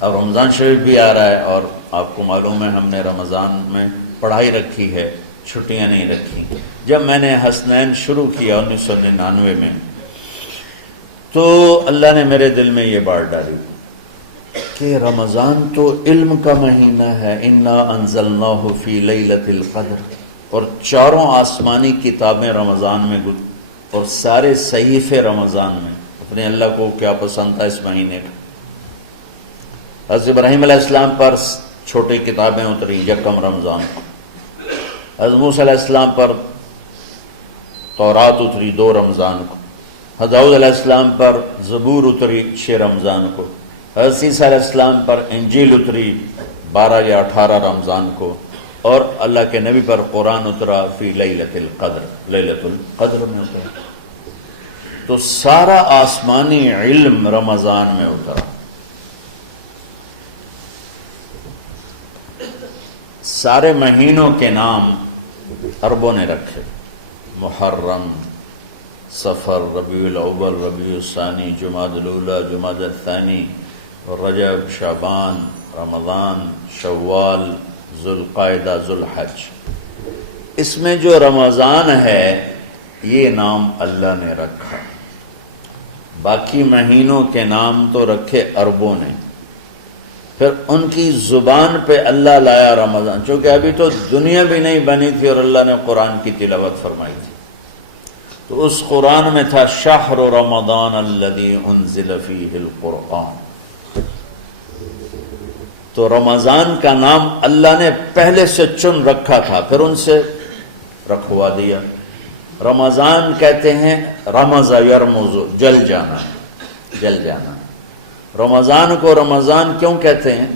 اب رمضان شریف بھی آ رہا ہے اور آپ کو معلوم ہے ہم نے رمضان میں پڑھائی رکھی ہے، چھٹیاں نہیں رکھی۔ جب میں نے حسنین شروع کیا 1999 میں تو اللہ نے میرے دل میں یہ بات ڈالی کہ رمضان تو علم کا مہینہ ہے، انا انزلناہ فی لیلۃ القدر، اور چاروں آسمانی کتابیں رمضان میں اور سارے صحیفے رمضان میں۔ اپنے اللہ کو کیا پسند تھا اس مہینے کا؟ حضرت ابراہیم علیہ السلام پر چھوٹی کتابیں اتری یکم رمضان کو، حضرت موسیٰ علیہ السلام پر تورات اتری 2 رمضان کو، حضرت داؤد علیہ السلام پر زبور اتری 6 رمضان کو، حضرت عیسیٰ علیہ السلام پر انجیل اتری 12 یا 18 رمضان کو، اور اللہ کے نبی پر قرآن اترا فی لیلۃ القدر، لیلۃ القدر میں اترا۔ تو سارا آسمانی علم رمضان میں اترا۔ سارے مہینوں کے نام عربوں نے رکھے، محرم، صفر، ربیع الاول، ربیع الثانی، جمادی الاولی، جمادی الثانی، رجب، شعبان، رمضان، شوال، ذوالقعدہ، ذوالحج۔ اس میں جو رمضان ہے یہ نام اللہ نے رکھا، باقی مہینوں کے نام تو رکھے عربوں نے۔ پھر ان کی زبان پہ اللہ لایا رمضان، چونکہ ابھی تو دنیا بھی نہیں بنی تھی اور اللہ نے قرآن کی تلاوت فرمائی تھی، تو اس قرآن میں تھا شہر رمضان الذی انزل فیہ القرآن۔ تو رمضان کا نام اللہ نے پہلے سے چن رکھا تھا، پھر ان سے رکھوا دیا۔ رمضان کہتے ہیں رمض یرمز، جل جانا، جل جانا۔ رمضان کو رمضان کیوں کہتے ہیں؟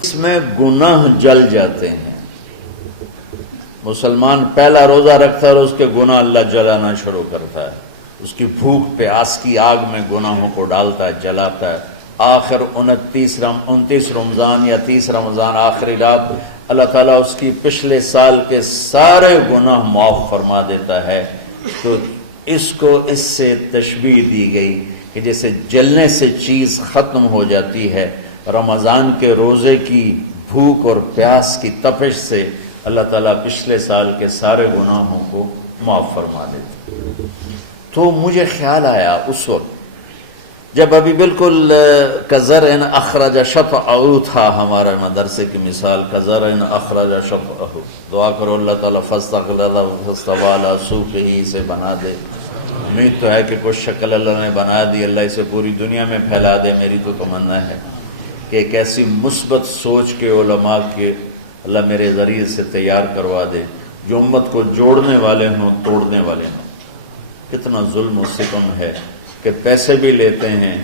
اس میں گناہ جل جاتے ہیں۔ مسلمان پہلا روزہ رکھتا ہے اور اس کے گناہ اللہ جلانا شروع کرتا ہے، اس کی بھوک پیاس کی آگ میں گناہوں کو ڈالتا ہے، جلاتا ہے۔ آخر 29 رمضان یا 30 رمضان آخری رات اللہ تعالیٰ اس کی پچھلے سال کے سارے گناہ معاف فرما دیتا ہے۔ تو اس کو اس سے تشبیہ دی گئی کہ جیسے جلنے سے چیز ختم ہو جاتی ہے، رمضان کے روزے کی بھوک اور پیاس کی تپش سے اللہ تعالیٰ پچھلے سال کے سارے گناہوں کو معاف فرما دیتے۔ تو مجھے خیال آیا اس وقت جب ابھی بالکل کزرع اخرج شطأہ تھا، ہمارا مدرسے کی مثال کزرع اخرج شطأہ، دعا کرو اللہ تعالیٰ فاستغلظ فاستوى علی سوقہ سے بنا دے۔ امید تو ہے کہ کچھ شکل اللہ نے بنا دی، اللہ اسے پوری دنیا میں پھیلا دے۔ میری تو تمنا ہے کہ ایک ایسی مثبت سوچ کے علماء کے اللہ میرے ذریعے سے تیار کروا دے جو امت کو جوڑنے والے ہوں، توڑنے والے ہوں۔ کتنا ظلم و ستم ہے کہ پیسے بھی لیتے ہیں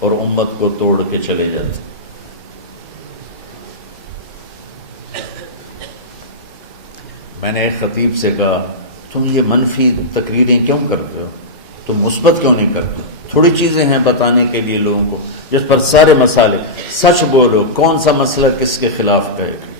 اور امت کو توڑ کے چلے جاتے ہیں۔ میں نے ایک خطیب سے کہا تم یہ منفی تقریریں کیوں کرتے ہو، تم مثبت کیوں نہیں کرتے؟ تھوڑی چیزیں ہیں بتانے کے لیے لوگوں کو جس پر سارے مسائل، سچ بولو، کون سا مسئلہ کس کے خلاف کہے گا،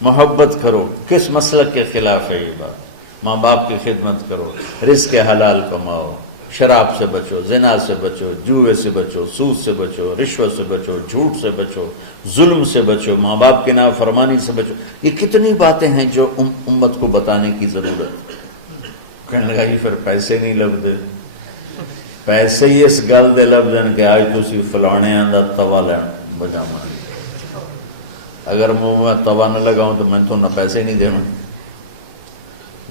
محبت کرو، کس مسلک کے خلاف ہے یہ بات، ماں باپ کی خدمت کرو، رزق حلال کماؤ، شراب سے بچو، زنا سے بچو، جوے سے بچو، سود سے بچو، رشوت سے بچو، جھوٹ سے بچو، ظلم سے بچو، ماں باپ کے نافرمانی سے بچو۔ یہ کتنی باتیں ہیں جو امت کو بتانے کی ضرورت ہے۔ کہنے لگا یہ پھر پیسے نہیں لبدے، پیسے ہی اس گل دے لبدن کہ آج تسی فلانے آندہ توا لین بجا مانی، اگر منہ میں توا نہ لگاؤں تو میں تو نہ پیسے نہیں دینا۔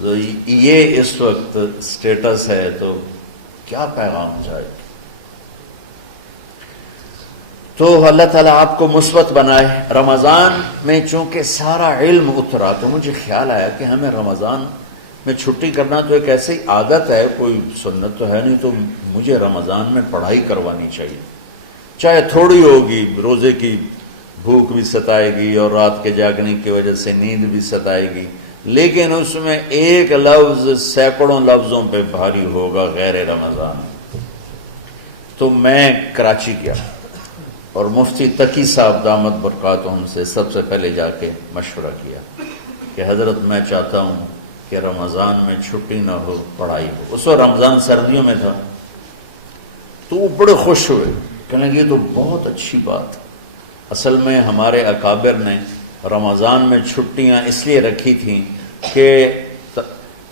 تو یہ اس وقت سٹیٹس ہے، تو کیا پیغام جائے؟ تو اللہ تعالیٰ آپ کو مثبت بنائے۔ رمضان میں چونکہ سارا علم اترا تو مجھے خیال آیا کہ ہمیں رمضان میں چھٹی کرنا تو ایک ایسی عادت ہے، کوئی سنت تو ہے نہیں، تو مجھے رمضان میں پڑھائی کروانی چاہیے، چاہے تھوڑی ہوگی، روزے کی بھوک بھی ستائے گی اور رات کے جاگنے کی وجہ سے نیند بھی ستائے گی، لیکن اس میں ایک لفظ سینکڑوں لفظوں پہ بھاری ہوگا غیر رمضان۔ تو میں کراچی گیا اور مفتی تقی صاحب دامت برکاتہم سے سب سے پہلے جا کے مشورہ کیا کہ حضرت میں چاہتا ہوں کہ رمضان میں چھٹی نہ ہو، پڑھائی ہو۔ اس وقت رمضان سردیوں میں تھا، تو وہ بڑے خوش ہوئے کہ کہنے لگے یہ تو بہت اچھی بات. اصل میں ہمارے اکابر نے رمضان میں چھٹیاں اس لیے رکھی تھیں کہ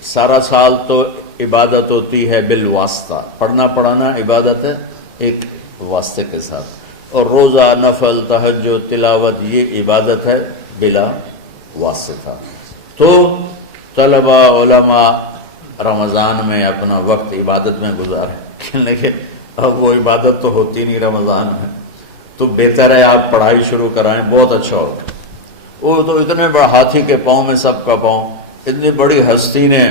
سارا سال تو عبادت ہوتی ہے بالواسطہ، پڑھنا پڑھانا عبادت ہے ایک واسطے کے ساتھ، اور روزہ، نفل، تہجد، تلاوت یہ عبادت ہے بلا واسطہ. تو طلبہ علماء رمضان میں اپنا وقت عبادت میں گزارے. کہنے لگے اب وہ عبادت تو ہوتی نہیں رمضان میں، تو بہتر ہے آپ پڑھائی شروع کرائیں، بہت اچھا ہوگا. وہ تو اتنے بڑے ہاتھی کے پاؤں میں سب کا پاؤں، اتنی بڑی ہستی نے،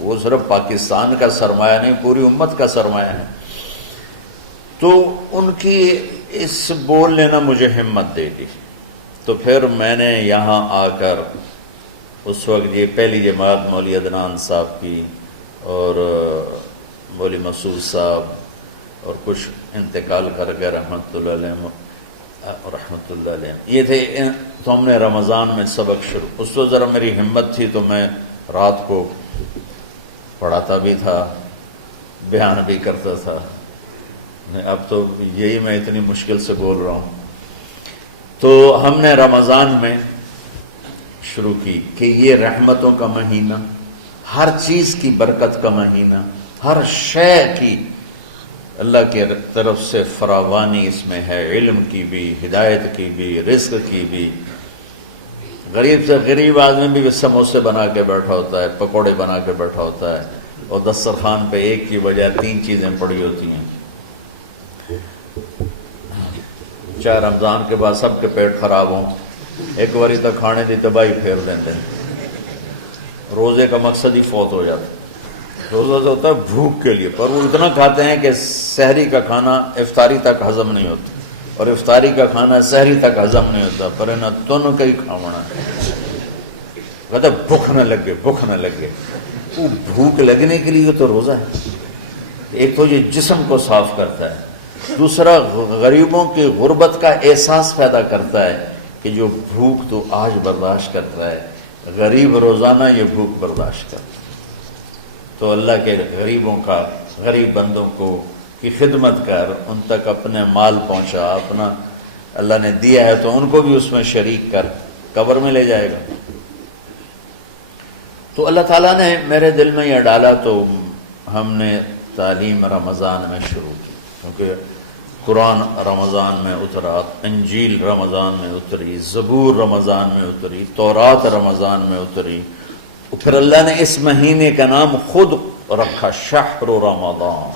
وہ صرف پاکستان کا سرمایہ نہیں پوری امت کا سرمایہ ہے. تو ان کی اس بولنے نے مجھے ہمت دے دی. تو پھر میں نے یہاں آ کر اس وقت یہ پہلی جماعت مولوی عدنان صاحب کی اور مولوی مسعود صاحب اور کچھ انتقال کر گئے رحمۃ اللہ علیہ یہ تھے. تو ہم نے رمضان میں سبق شروع، اس تو ذرا میری ہمت تھی تو میں رات کو پڑھاتا بھی تھا، بیان بھی کرتا تھا. اب تو یہی میں اتنی مشکل سے بول رہا ہوں. تو ہم نے رمضان میں شروع کی کہ یہ رحمتوں کا مہینہ، ہر چیز کی برکت کا مہینہ، ہر شے کی اللہ کی طرف سے فراوانی اس میں ہے، علم کی بھی، ہدایت کی بھی، رزق کی بھی. غریب سے غریب آدمی بھی سموسے بنا کے بیٹھا ہوتا ہے، پکوڑے بنا کے بیٹھا ہوتا ہے، اور دسترخوان پہ ایک کی بجائے 3 چیزیں پڑی ہوتی ہیں. چاہے رمضان کے بعد سب کے پیٹ خراب ہوں، ایک باری تک کھانے دی تباہی پھیر دیتے ہیں. روزے کا مقصد ہی فوت ہو جاتا ہے. روزہ تو ہوتا ہے بھوک کے لیے، پر وہ اتنا کھاتے ہیں کہ سحری کا کھانا افطاری تک ہضم نہیں ہوتا، اور افطاری کا کھانا سحری تک ہضم نہیں ہوتا. پر نہ تن کئی کھاونا کہتا بھوک نہ لگے، بھوک نہ لگے. وہ بھوک لگنے کے لیے تو روزہ ہے. ایک تو یہ جسم کو صاف کرتا ہے، دوسرا غریبوں کی غربت کا احساس پیدا کرتا ہے کہ جو بھوک تو آج برداشت کرتا ہے، غریب روزانہ یہ بھوک برداشت کرتا ہے. تو اللہ کے غریبوں کا، غریب بندوں کو کی خدمت کر، ان تک اپنے مال پہنچا، اپنا اللہ نے دیا ہے تو ان کو بھی اس میں شریک کر، قبر میں لے جائے گا. تو اللہ تعالیٰ نے میرے دل میں یہ ڈالا تو ہم نے تعلیم رمضان میں شروع کی، کیونکہ قرآن رمضان میں اترا، انجیل رمضان میں اتری، زبور رمضان میں اتری، تورات رمضان میں اتری. پھر اللہ نے اس مہینے کا نام خود رکھا شہر رمضان،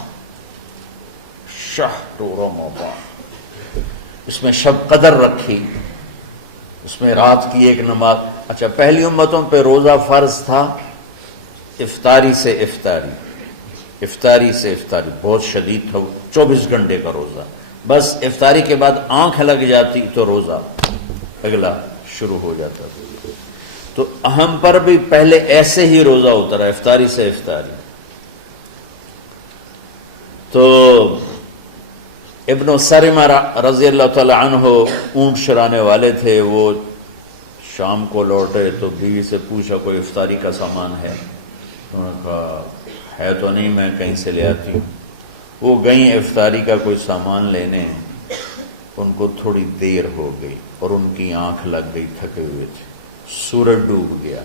شہر رمضان. اس میں شب قدر رکھی، اس میں رات کی ایک نماز. اچھا، پہلی امتوں پہ روزہ فرض تھا افطاری سے افطاری، افطاری سے افطاری بہت شدید تھا، 24 گھنٹے کا روزہ. بس افطاری کے بعد آنکھ لگ جاتی تو روزہ اگلا شروع ہو جاتا تھا. تو ہم پر بھی پہلے ایسے ہی روزہ اترا، افطاری سے افطاری. تو ابن سرمہ رضی اللہ تعالی عنہ اونٹ چرانے والے تھے. وہ شام کو لوٹے تو بیوی سے پوچھا کوئی افطاری کا سامان ہے؟ انہوں نے کہا ہے تو نہیں، میں کہیں سے لے آتی ہوں. وہ گئیں افطاری کا کوئی سامان لینے، ان کو تھوڑی دیر ہو گئی اور ان کی آنکھ لگ گئی، تھکے ہوئے تھے. سورج ڈوب گیا.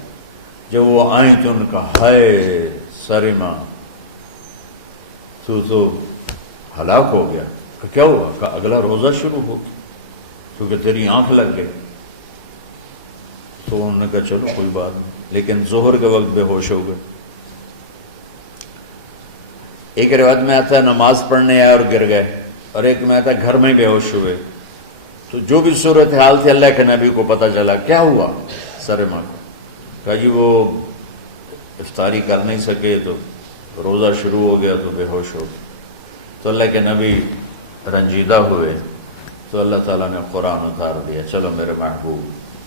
جب وہ آئیں تو ان کا ہائے سرمہ تو ہلاک ہو گیا. کیا ہوا؟ کہ اگلا روزہ شروع ہو گیا کیونکہ تیری آنکھ لگ گئی. تو انہوں نے کہا چلو کوئی بات نہیں، لیکن ظہر کے وقت بے ہوش ہو گئے. ایک روایت میں آتا ہے نماز پڑھنے آئے اور گر گئے، اور ایک میں آتا ہے گھر میں بے ہوش ہوئے. تو جو بھی صورتحال تھی اللہ کے نبی کو پتہ چلا. کیا ہوا سرمہ کو؟ کہا جی وہ افطاری کر نہیں سکے تو روزہ شروع ہو گیا تو بے ہوش ہو گئے. تو اللہ کے نبی رنجیدہ ہوئے تو اللہ تعالیٰ نے قرآن اتار دیا، چلو میرے محبوب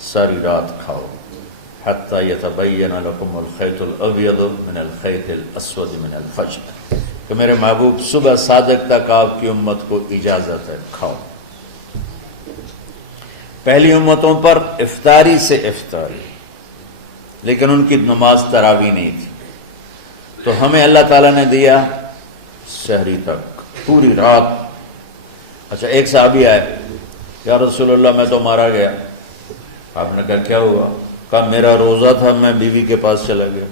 ساری رات کھاؤ حتی یتبین لکم الخیط الابیض من الخیط الاسود من الفجر، کہ میرے محبوب صبح صادق تک آپ کی امت کو اجازت ہے کھاؤ. پہلی امتوں پر افطاری سے افطاری، لیکن ان کی نماز تراویح نہیں تھی. تو ہمیں اللہ تعالیٰ نے دیا سحری تک، پوری رات. اچھا ایک صحابی آئے، یا رسول اللہ میں تو مارا گیا۔ آپ نے کہا کیا ہوا؟ کہا میرا روزہ تھا، میں بیوی کے پاس چلا گیا۔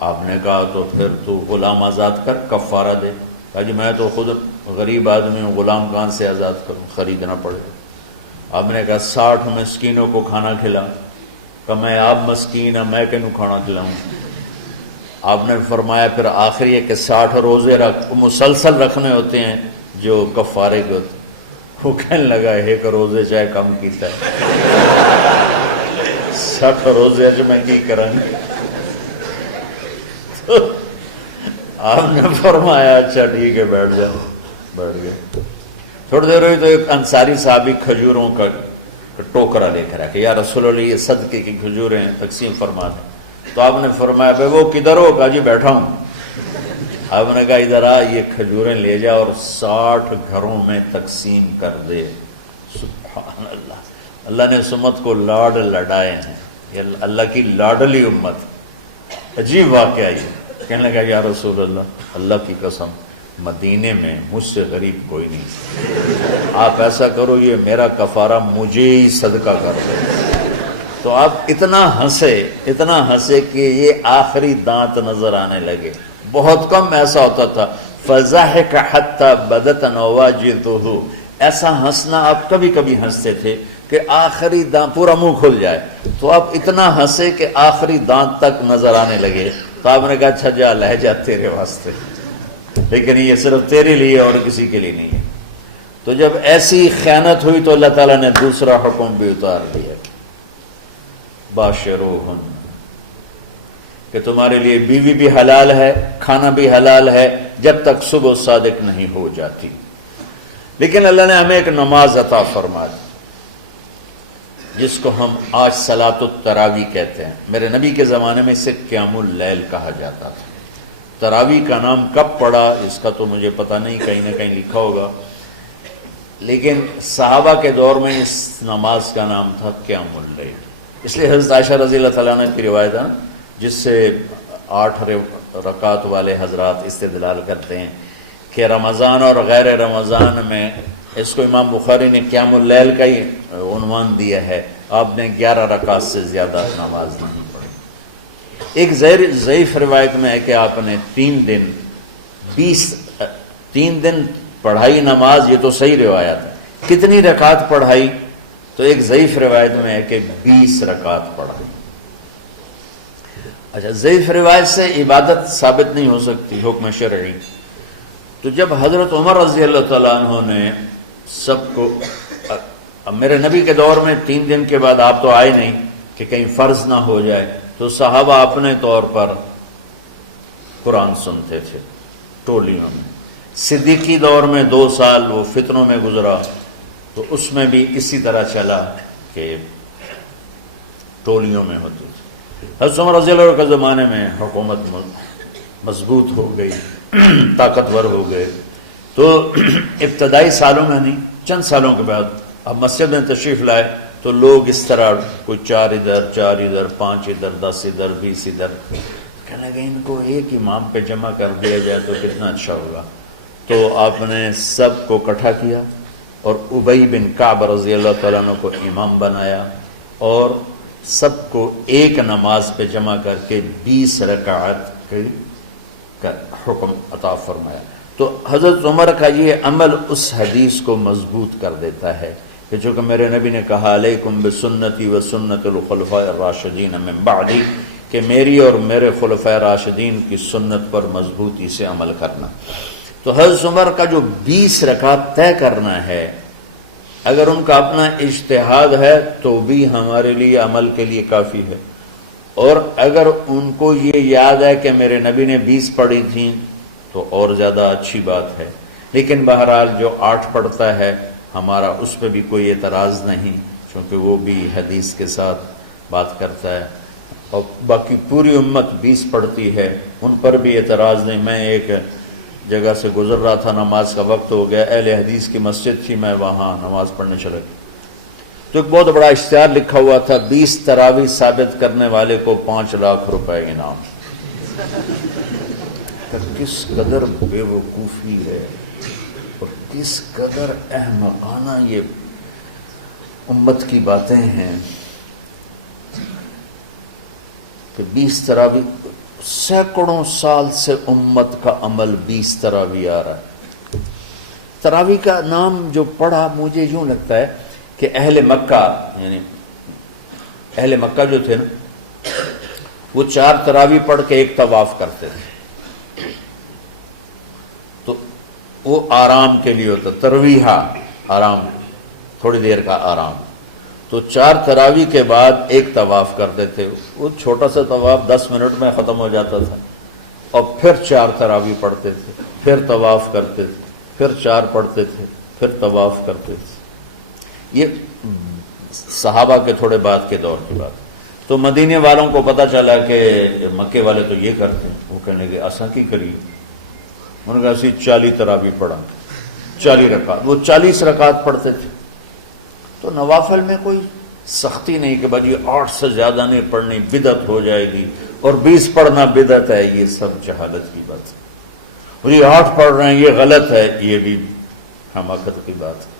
آپ نے کہا تو پھر تو غلام آزاد کر، کفارہ دے۔ کہا جی میں تو خود غریب آدمی ہوں، غلام کہاں سے آزاد کروں، خریدنا پڑے۔ آپ نے کہا 60 مسکینوں کو کھانا کھلا۔ کہ میں آپ مسکین ہیں، میں کینوں کھانا کھلاؤں؟ آپ نے فرمایا پھر آخری ہے کہ 60 روزے رکھ، مسلسل رکھنے ہوتے ہیں جو کفارے کے ہوتے ہیں۔ وہ کہنے لگا ایک روزے چاہے کم کیتا ہے، 60 روزے جو میں کی کروں گی۔ آپ نے فرمایا اچھا ٹھیک ہے بیٹھ جاؤ، بیٹھ گئے۔ تھوڑی دیر ہوئی تو ایک انصاری صحابی کھجوروں کا ٹوکرا لے کر آیا، یا رسول اللہ یہ صدقے کی کھجوریں تقسیم فرما دیں۔ تو آپ نے فرمایا بھائی وہ کدھر ہو؟ کہا جی بیٹھا ہوں۔ آپ نے کہا ادھر آ، یہ کھجوریں لے جا اور 60 گھروں میں تقسیم کر دے۔ سبحان اللہ، اللہ نے اس امت کو لاڈ لڈائے ہیں، یہ اللہ کی لاڈلی امت۔ عجیب واقعہ یہ، کہنے لگا یا رسول اللہ، اللہ کی قسم مدینے میں مجھ سے غریب کوئی نہیں، آپ ایسا کرو یہ میرا کفارہ مجھے ہی صدقہ کر دو۔ تو آپ اتنا ہنسے کہ یہ آخری دانت نظر آنے لگے۔ بہت کم ایسا ہوتا تھا، فَضَحِكَ حَتَّى بَدَتْ نَوَاجِذُهُ، ایسا ہنسنا آپ کبھی کبھی ہنستے تھے کہ آخری دانت پورا منہ کھل جائے، تو آپ اتنا ہنسے کہ آخری دانت تک نظر آنے لگے۔ تو آپ نے کہا اچھا جا لہ جا تیرے واسطے، لیکن یہ صرف تیرے لیے اور کسی کے لیے نہیں ہے۔ تو جب ایسی خیانت ہوئی تو اللہ تعالیٰ نے دوسرا حکم بھی اتار دیا، باشروہن، کہ تمہارے لیے بیوی بھی حلال ہے، کھانا بھی حلال ہے جب تک صبح صادق نہیں ہو جاتی۔ لیکن اللہ نے ہمیں ایک نماز عطا فرما دی جس کو ہم آج صلاۃ التراویح کہتے ہیں۔ میرے نبی کے زمانے میں اسے قیام اللیل کہا جاتا تھا۔ تراویح کا نام کب پڑا اس کا تو مجھے پتہ نہیں، کہیں نہ کہیں لکھا ہوگا، لیکن صحابہ کے دور میں اس نماز کا نام تھا قیام اللیل۔ اس لیے حضرت عائشہ رضی اللہ تعالیٰ عنہ کی روایت ہے نا، جس سے 8 رکعت والے حضرات استدلال کرتے ہیں کہ رمضان اور غیر رمضان میں، اس کو امام بخاری نے قیام اللیل کا ہی عنوان دیا ہے، آپ نے 11 رکعت سے زیادہ نماز نہیں پڑھی۔ ایک ضعیف روایت میں ہے کہ آپ نے 3 دن پڑھائی نماز، یہ تو صحیح روایت ہے۔ کتنی رکعت پڑھائی؟ تو ایک ضعیف روایت میں ہے کہ 20 رکعت پڑھائی۔ اچھا، ضعیف روایت سے عبادت ثابت نہیں ہو سکتی، حکم شرعی۔ تو جب حضرت عمر رضی اللہ تعالیٰ عنہ نے سب کو، اب میرے نبی کے دور میں 3 دن کے بعد آپ تو آئے نہیں کہ کہیں فرض نہ ہو جائے، تو صحابہ اپنے طور پر قرآن سنتے تھے ٹولیوں میں۔ صدیقی دور میں 2 سال وہ فتنوں میں گزرا، تو اس میں بھی اسی طرح چلا کہ ٹولیوں میں ہوتی تھی۔ حضرت عمر رضی اللہ عنہ کے زمانے میں حکومت مضبوط ہو گئی، طاقتور ہو گئے، تو ابتدائی سالوں میں نہیں، چند سالوں کے بعد اب مسجد میں تشریف لائے تو لوگ اس طرح کوئی 4 ادھر 4 ادھر 5 ادھر 10 ادھر 20 ادھر، کہنے لگے ان کو ایک امام پہ جمع کر دیا جائے تو کتنا اچھا ہوگا۔ تو آپ نے سب کو اکٹھا کیا اور ابی بن کعب رضی اللہ تعالیٰ عنہ کو امام بنایا، اور سب کو ایک نماز پہ جمع کر کے 20 رکعت کا حکم عطا فرمایا۔ تو حضرت عمر کا یہ عمل اس حدیث کو مضبوط کر دیتا ہے کہ چونکہ میرے نبی نے کہا علیکم بسنتی و سنت الخلفاء الراشدین من بعدی، کہ میری اور میرے خلفاء راشدین کی سنت پر مضبوطی سے عمل کرنا۔ تو حضرت عمر کا جو 20 رکعت طے کرنا ہے، اگر ان کا اپنا اجتہاد ہے تو بھی ہمارے لیے عمل کے لیے کافی ہے، اور اگر ان کو یہ یاد ہے کہ میرے نبی نے 20 پڑھی تھیں تو اور زیادہ اچھی بات ہے۔ لیکن بہرحال جو 8 پڑھتا ہے ہمارا اس پہ بھی کوئی اعتراض نہیں، چونکہ وہ بھی حدیث کے ساتھ بات کرتا ہے، اور باقی پوری امت 20 پڑھتی ہے، ان پر بھی اعتراض نہیں۔ میں ایک جگہ سے گزر رہا تھا، نماز کا وقت ہو گیا، اہل حدیث کی مسجد تھی، میں وہاں نماز پڑھنے چلا گیا، تو ایک بہت بڑا اشتہار لکھا ہوا تھا، 20 تراویح ثابت کرنے والے کو 5 لاکھ روپے انعام۔ کس قدر بے وقوفی ہے، اور کس قدر احمقانہ یہ امت کی باتیں ہیں کہ 20 تراویح، سینکڑوں سال سے امت کا عمل 20 تراویح آ رہا ہے۔ تراویح کا نام جو پڑھا مجھے یوں لگتا ہے کہ اہل مکہ، یعنی اہل مکہ جو تھے نا، وہ 4 تراویح پڑھ کے ایک طواف کرتے تھے، تو وہ آرام کے لیے ہوتا، ترویحہ آرام، تھوڑی دیر کا آرام، تو 4 تراویح کے بعد ایک طواف کرتے تھے۔ وہ چھوٹا سا طواف 10 منٹ میں ختم ہو جاتا تھا، اور پھر 4 تراویح پڑھتے تھے، پھر طواف کرتے تھے، پھر 4 پڑھتے تھے، پھر طواف کرتے تھے۔ یہ صحابہ کے تھوڑے بعد کے دور کی بات۔ تو مدینے والوں کو پتہ چلا کہ مکے والے تو یہ کرتے ہیں، وہ کہنے لگے اساں کی کری، انہوں نے کہا اسی 40 تراویح پڑھا، 40 رکعت، وہ 40 رکعت پڑھتے تھے۔ تو نوافل میں کوئی سختی نہیں کہ بھائی 8 سے زیادہ نہیں پڑھنی، بدعت ہو جائے گی، اور 20 پڑھنا بدعت ہے، یہ سب جہالت کی بات ہے۔ اور یہ 8 پڑھ رہے ہیں یہ غلط ہے، یہ بھی حماقت کی بات ہے۔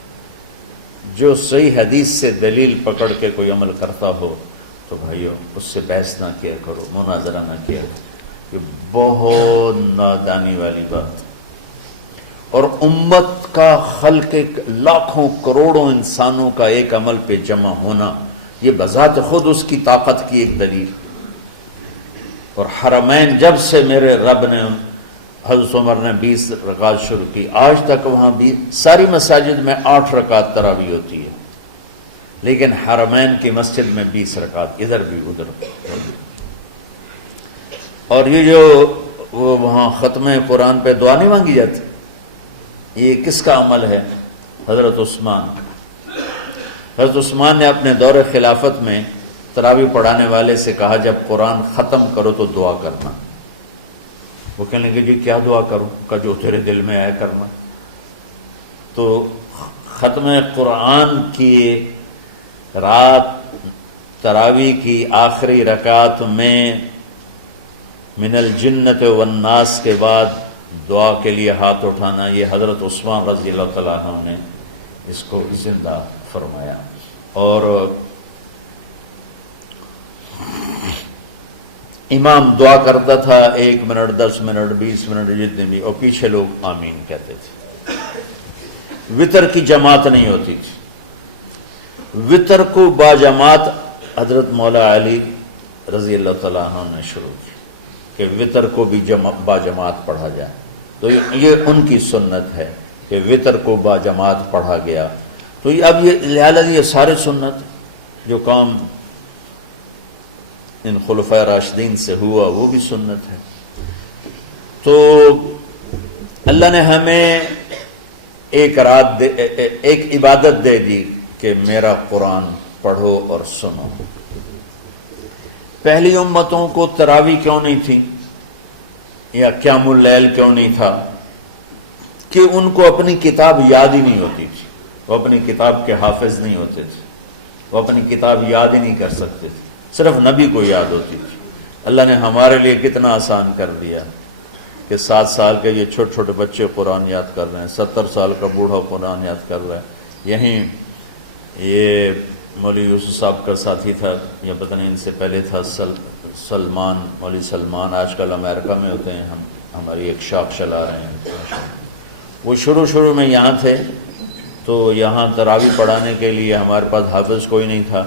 جو صحیح حدیث سے دلیل پکڑ کے کوئی عمل کرتا ہو تو بھائیو اس سے بحث نہ کیا کرو، مناظرہ نہ کیا کرو، یہ بہت نادانی والی بات۔ اور امت کا خلق لاکھوں کروڑوں انسانوں کا ایک عمل پہ جمع ہونا، یہ بذات خود اس کی طاقت کی ایک دلیل۔ اور حرمین جب سے میرے رب نے، حضرت عمر نے 20 رکعت شروع کی، آج تک وہاں بھی ساری مساجد میں 8 رکعت تراویح ہوتی ہے، لیکن حرمین کی مسجد میں 20 رکعت، ادھر بھی ادھر بھی۔ اور یہ جو وہ وہاں ختم قرآن پہ دعا نہیں مانگی جاتی، یہ کس کا عمل ہے؟ حضرت عثمان نے اپنے دور خلافت میں تراویح پڑھانے والے سے کہا جب قرآن ختم کرو تو دعا کرنا۔ وہ کہنے لگے جی کیا دعا کروں؟ کہ جو تیرے دل میں آئے کرنا۔ تو ختم قرآن کی رات تراویح کی آخری رکعت میں من الجنت والناس کے بعد دعا کے لیے ہاتھ اٹھانا، یہ حضرت عثمان رضی اللہ تعالیٰ عنہ نے اس کو زندہ فرمایا۔ اور امام دعا کرتا تھا 1 منٹ، 10 منٹ، 20 منٹ، جتنے بھی، اور پیچھے لوگ آمین کہتے تھے۔ وطر کی جماعت نہیں ہوتی تھی، وطر کو باجماعت حضرت مولا علی رضی اللہ تعالیٰ عنہ نے شروع کی کہ وطر کو بھی باجماعت پڑھا جائے۔ تو یہ ان کی سنت ہے کہ وطر کو باجماعت پڑھا گیا۔ تو اب یہ لہٰذا یہ سارے سنت جو کام ان خلفاء راشدین سے ہوا وہ بھی سنت ہے۔ تو اللہ نے ہمیں ایک عبادت دے دی کہ میرا قرآن پڑھو اور سنو۔ پہلی امتوں کو تراویح کیوں نہیں تھی یا قیام اللیل کیوں نہیں تھا؟ کہ ان کو اپنی کتاب یاد ہی نہیں ہوتی تھی، وہ اپنی کتاب کے حافظ نہیں ہوتے تھے، وہ اپنی کتاب یاد ہی نہیں کر سکتے تھے، صرف نبی کو یاد ہوتی تھی۔ اللہ نے ہمارے لیے کتنا آسان کر دیا کہ 7 سال کے یہ چھوٹے چھوٹے بچے قرآن یاد کر رہے ہیں، 70 سال کا بوڑھا قرآن یاد کر رہا ہے۔ یہیں یہ مولوی یوسف صاحب کا ساتھی تھا، یا پتہ نہیں ان سے پہلے تھا، سلمان، مولوی سلمان، آج کل امریکہ میں ہوتے ہیں، ہماری ایک شاخ چلا رہے ہیں۔ وہ شروع میں یہاں تھے، تو یہاں تراویح پڑھانے کے لیے ہمارے پاس حافظ کوئی نہیں تھا،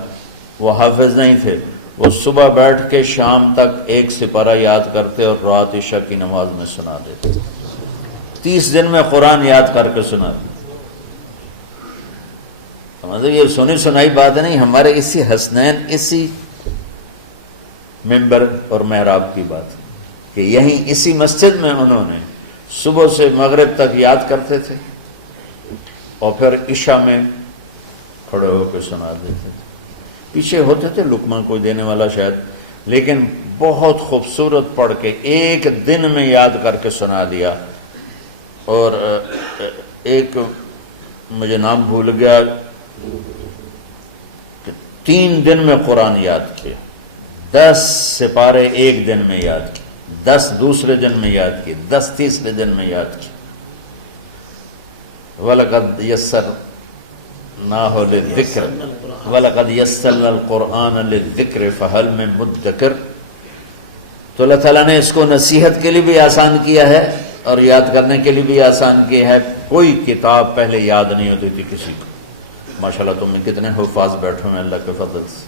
وہ حافظ نہیں تھے، وہ صبح بیٹھ کے شام تک ایک سپارہ یاد کرتے اور رات عشاء کی نماز میں سنا دیتے، 30 دن میں قرآن یاد کر کے سنا دیتے۔ مطلب یہ سنی سنائی بات نہیں، ہمارے اسی حسنین، اسی ممبر اور محراب کی بات کہ یہیں اسی مسجد میں انہوں نے صبح سے مغرب تک یاد کرتے تھے اور پھر عشاء میں کھڑے ہو کے سنا دیتے تھے۔ پیچھے ہوتے تھے لقمہ کوئی دینے والا شاید، لیکن بہت خوبصورت پڑھ کے ایک دن میں یاد کر کے سنا دیا۔ اور ایک مجھے نام بھول گیا کہ 3 دن میں قرآن یاد کیا، 10 سپارے ایک دن میں یاد کیے، 10 دوسرے دن میں یاد کیے، 10 تیسرے دن میں یاد کیے۔ وَلَقَدْ يَسَّرْنَاهُ لِلذِّكْرِ وَلَقَدْ يَسَّرْنَا الْقُرْآنَ لِلذِّكْرِ فَهَلْ مِن مُدَّكِرٍ۔ تو اللہ تعالیٰ نے اس کو نصیحت کے لیے بھی آسان کیا ہے اور یاد کرنے کے لیے بھی آسان کیا ہے۔ کوئی کتاب پہلے یاد نہیں ہوتی تھی کسی کو، ماشاءاللہ تم میں کتنے حفاظ بیٹھے ہیں اللہ کے فضل سے۔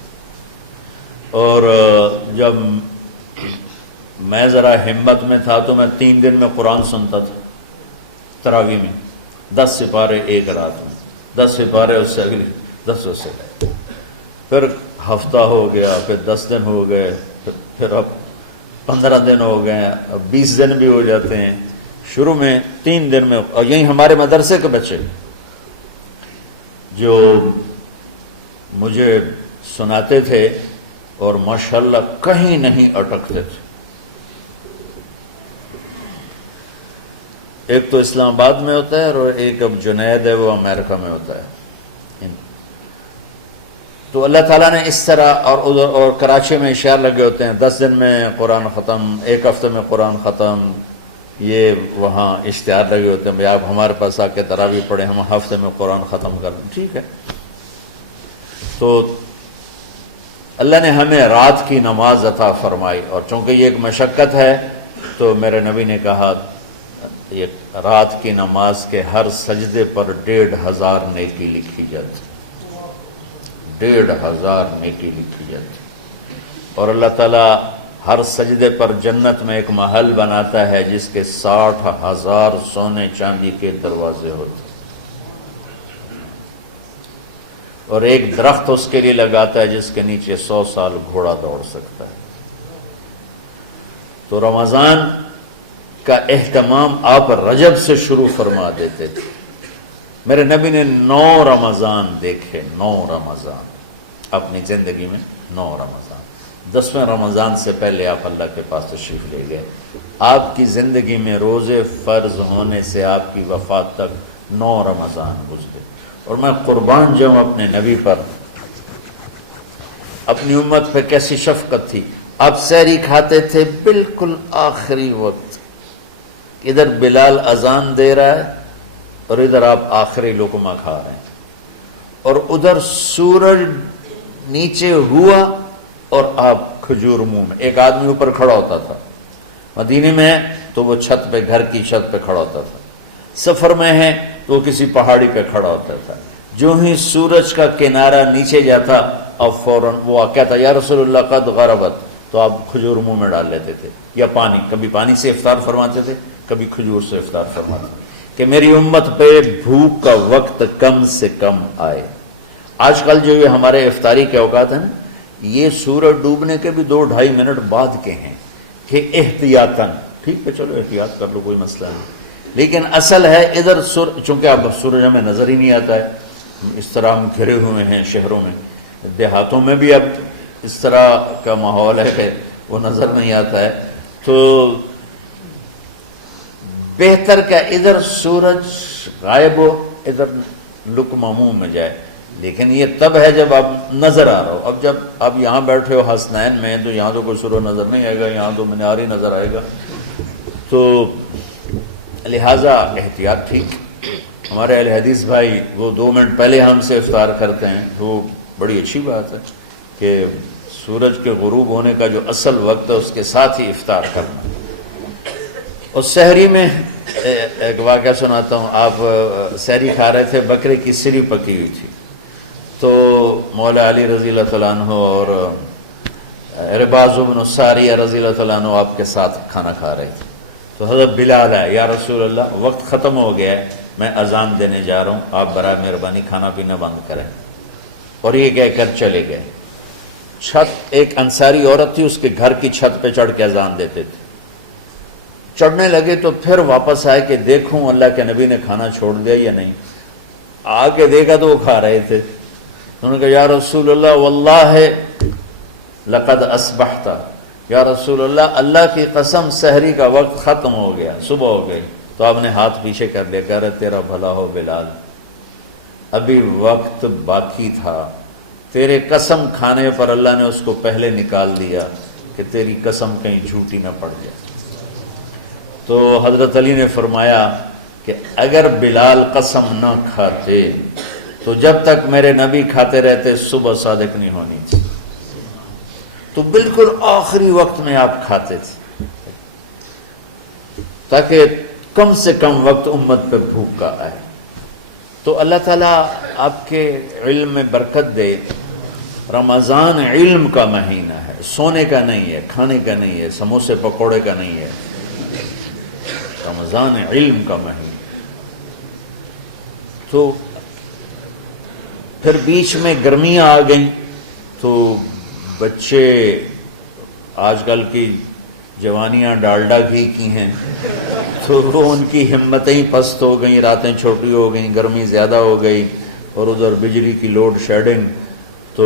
اور جب میں ذرا ہمت میں تھا تو میں 3 دن میں قرآن سنتا تھا تراویح میں، 10 سپارے ایک رات میں، 10 سپارے اس سے اگلی 10 اس سے، پھر ہفتہ ہو گیا، پھر 10 دن ہو گئے، پھر اب 15 دن ہو گئے، اب 20 دن بھی ہو جاتے ہیں۔ شروع میں 3 دن میں، اور یہی ہمارے مدرسے کے بچے جو مجھے سناتے تھے اور ماشاءاللہ کہیں نہیں اٹکتے تھے۔ ایک تو اسلام آباد میں ہوتا ہے اور ایک اب جنید ہے وہ امریکہ میں ہوتا ہے۔ تو اللہ تعالیٰ نے اس طرح، اور کراچی میں اشعار لگے ہوتے ہیں، 10 دن میں قرآن ختم، 1 ہفتے میں قرآن ختم، یہ وہاں اشتہار لگے ہوتے ہیں، بھائی آپ ہمارے پاس آ کے تراویح پڑھیں، ہم ہفتے میں قرآن ختم کر دیں، ٹھیک ہے۔ تو اللہ نے ہمیں رات کی نماز عطا فرمائی، اور چونکہ یہ ایک مشقت ہے تو میرے نبی نے کہا یہ رات کی نماز کے ہر سجدے پر 1500 نیکی لکھی جاتی، 1500 نیکی لکھی جاتی، اور اللہ تعالیٰ ہر سجدے پر جنت میں ایک محل بناتا ہے جس کے 60,000 سونے چاندی کے دروازے ہوتے ہیں، اور ایک درخت اس کے لیے لگاتا ہے جس کے نیچے 100 سال گھوڑا دوڑ سکتا ہے۔ تو رمضان کا اہتمام آپ رجب سے شروع فرما دیتے تھے۔ میرے نبی نے 9 رمضان دیکھے، 9 رمضان اپنی زندگی میں، 9 رمضان۔ 10ویں رمضان سے پہلے آپ اللہ کے پاس تشریف لے گئے۔ آپ کی زندگی میں روزے فرض ہونے سے آپ کی وفات تک 9 رمضان گزرے، اور میں قربان جاؤں اپنے نبی پر، اپنی امت پہ کیسی شفقت تھی۔ آپ سحری کھاتے تھے بالکل آخری وقت، ادھر بلال اذان دے رہا ہے اور ادھر آپ آخری لقمہ کھا رہے ہیں، اور ادھر سورج نیچے ہوا اور آپ کھجور منہ میں۔ ایک آدمی اوپر کھڑا ہوتا تھا مدینے میں تو وہ چھت پہ، گھر کی چھت پہ کھڑا ہوتا تھا، سفر میں ہے تو وہ کسی پہاڑی پہ کھڑا ہوتا تھا۔ جو ہی سورج کا کنارہ نیچے جاتا اب فوراً وہ کہتا یا رسول اللہ قد غربت، تو آپ کھجور منہ میں ڈال لیتے تھے، یا پانی، کبھی پانی سے افطار فرماتے تھے، کبھی کھجور سے افطار فرماتے تھے، کہ میری امت پہ بھوک کا وقت کم سے کم آئے۔ آج کل جو یہ ہمارے افطاری کے اوقات ہیں، یہ سورج ڈوبنے کے بھی 2-2.5 منٹ بعد کے ہیں، کہ احتیاطاً، ٹھیک ہے چلو احتیاط کر لو کوئی مسئلہ نہیں، لیکن اصل ہے ادھر چونکہ اب سورج ہمیں نظر ہی نہیں آتا ہے، اس طرح ہم گھرے ہوئے ہیں شہروں میں، دیہاتوں میں بھی اب اس طرح کا ماحول ہے کہ وہ نظر نہیں آتا ہے، تو بہتر کہ ادھر سورج غائب ہو، ادھر لقمہ منہ میں جائے۔ لیکن یہ تب ہے جب آپ نظر آ رہا ہو۔ اب جب آپ یہاں بیٹھے ہو حسنین میں تو یہاں تو کوئی سورج نظر نہیں آئے گا، یہاں تو مینار ہی نظر آئے گا، تو لہٰذا احتیاط ٹھیک۔ ہمارے اہل حدیث بھائی وہ 2 منٹ پہلے ہم سے افطار کرتے ہیں، وہ بڑی اچھی بات ہے کہ سورج کے غروب ہونے کا جو اصل وقت ہے اس کے ساتھ ہی افطار کرنا۔ اور سحری میں ایک واقعہ سناتا ہوں، آپ سحری کھا رہے تھے، بکرے کی سری پکی ہوئی تھی، تو مولا علی رضی اللہ تعالیٰ عنہ اور رباز بن ساریہ رضی اللہ تعالیٰ عنہ آپ کے ساتھ کھانا کھا رہے تھے، تو حضرت بلال ہے، یا رسول اللہ وقت ختم ہو گیا ہے، میں اذان دینے جا رہا ہوں، آپ برائے مہربانی کھانا پینا بند کریں، اور یہ کہہ کر چلے گئے۔ چھت، ایک انصاری عورت تھی، اس کے گھر کی چھت پہ چڑھ کے اذان دیتے تھے، چڑھنے لگے تو پھر واپس آئے کہ دیکھوں اللہ کے نبی نے کھانا چھوڑ دیا یا نہیں، آ کے دیکھا تو وہ کھا رہے تھے، انہوں نے کہا یا رسول اللہ واللہ لقد اصبحت، یا رسول اللہ اللہ کی قسم سحری کا وقت ختم ہو گیا، صبح ہو گئی۔ تو آپ نے ہاتھ پیچھے کر لیا، کہہ رہے تیرا بھلا ہو بلال، ابھی وقت باقی تھا، تیرے قسم کھانے پر اللہ نے اس کو پہلے نکال دیا کہ تیری قسم کہیں جھوٹی نہ پڑ جائے۔ تو حضرت علی نے فرمایا کہ اگر بلال قسم نہ کھاتے تو جب تک میرے نبی کھاتے رہتے صبح صادق نہیں ہونی تھی، تو بالکل آخری وقت میں آپ کھاتے تھے تاکہ کم سے کم وقت امت پہ بھوک کا آئے۔ تو اللہ تعالیٰ آپ کے علم میں برکت دے۔ رمضان علم کا مہینہ ہے، سونے کا نہیں ہے، کھانے کا نہیں ہے، سموسے پکوڑے کا نہیں ہے، رمضان علم کا مہینہ۔ تو پھر بیچ میں گرمیاں آ گئیں تو بچے، آج کل کی جوانیاں ڈالڈا گھی کی ہیں، تو وہ ان کی ہمتیں ہی پست ہو گئیں، راتیں چھوٹی ہو گئیں، گرمی زیادہ ہو گئی، اور ادھر بجلی کی لوڈ شیڈنگ، تو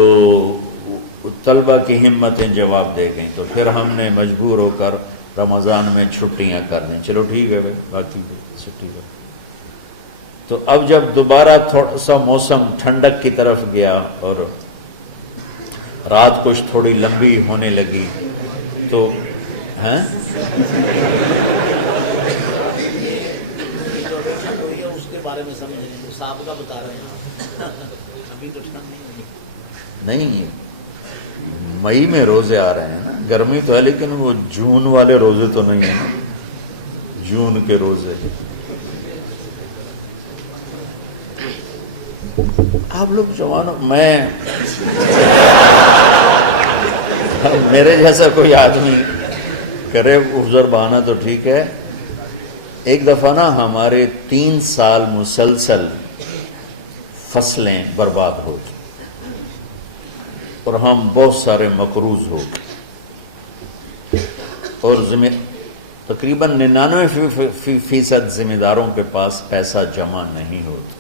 طلبہ کی ہمتیں جواب دے گئیں۔ تو پھر ہم نے مجبور ہو کر رمضان میں چھٹیاں کر دیں۔ چلو ٹھیک ہے بھائی، باقی چھٹی کر۔ تو اب جب دوبارہ تھوڑا سا موسم ٹھنڈک کی طرف گیا اور رات کچھ تھوڑی لمبی ہونے لگی تو اس کے بارے میں سمجھیں، کا بتا رہے ہیں ابھی تو نہیں، مئی میں روزے آ رہے ہیں نا، گرمی تو ہے لیکن وہ جون والے روزے تو نہیں ہیں نا، جون کے روزے۔ آپ لوگ جوانوں، میں میرے جیسا کوئی آدمی کرے عذر بہانا تو ٹھیک ہے۔ ایک دفعہ نا ہمارے 3 سال مسلسل فصلیں برباد ہو گئی اور ہم بہت سارے مقروض ہو گئے، اور تقریباً 99% ذمہ داروں کے پاس پیسہ جمع نہیں ہوتا،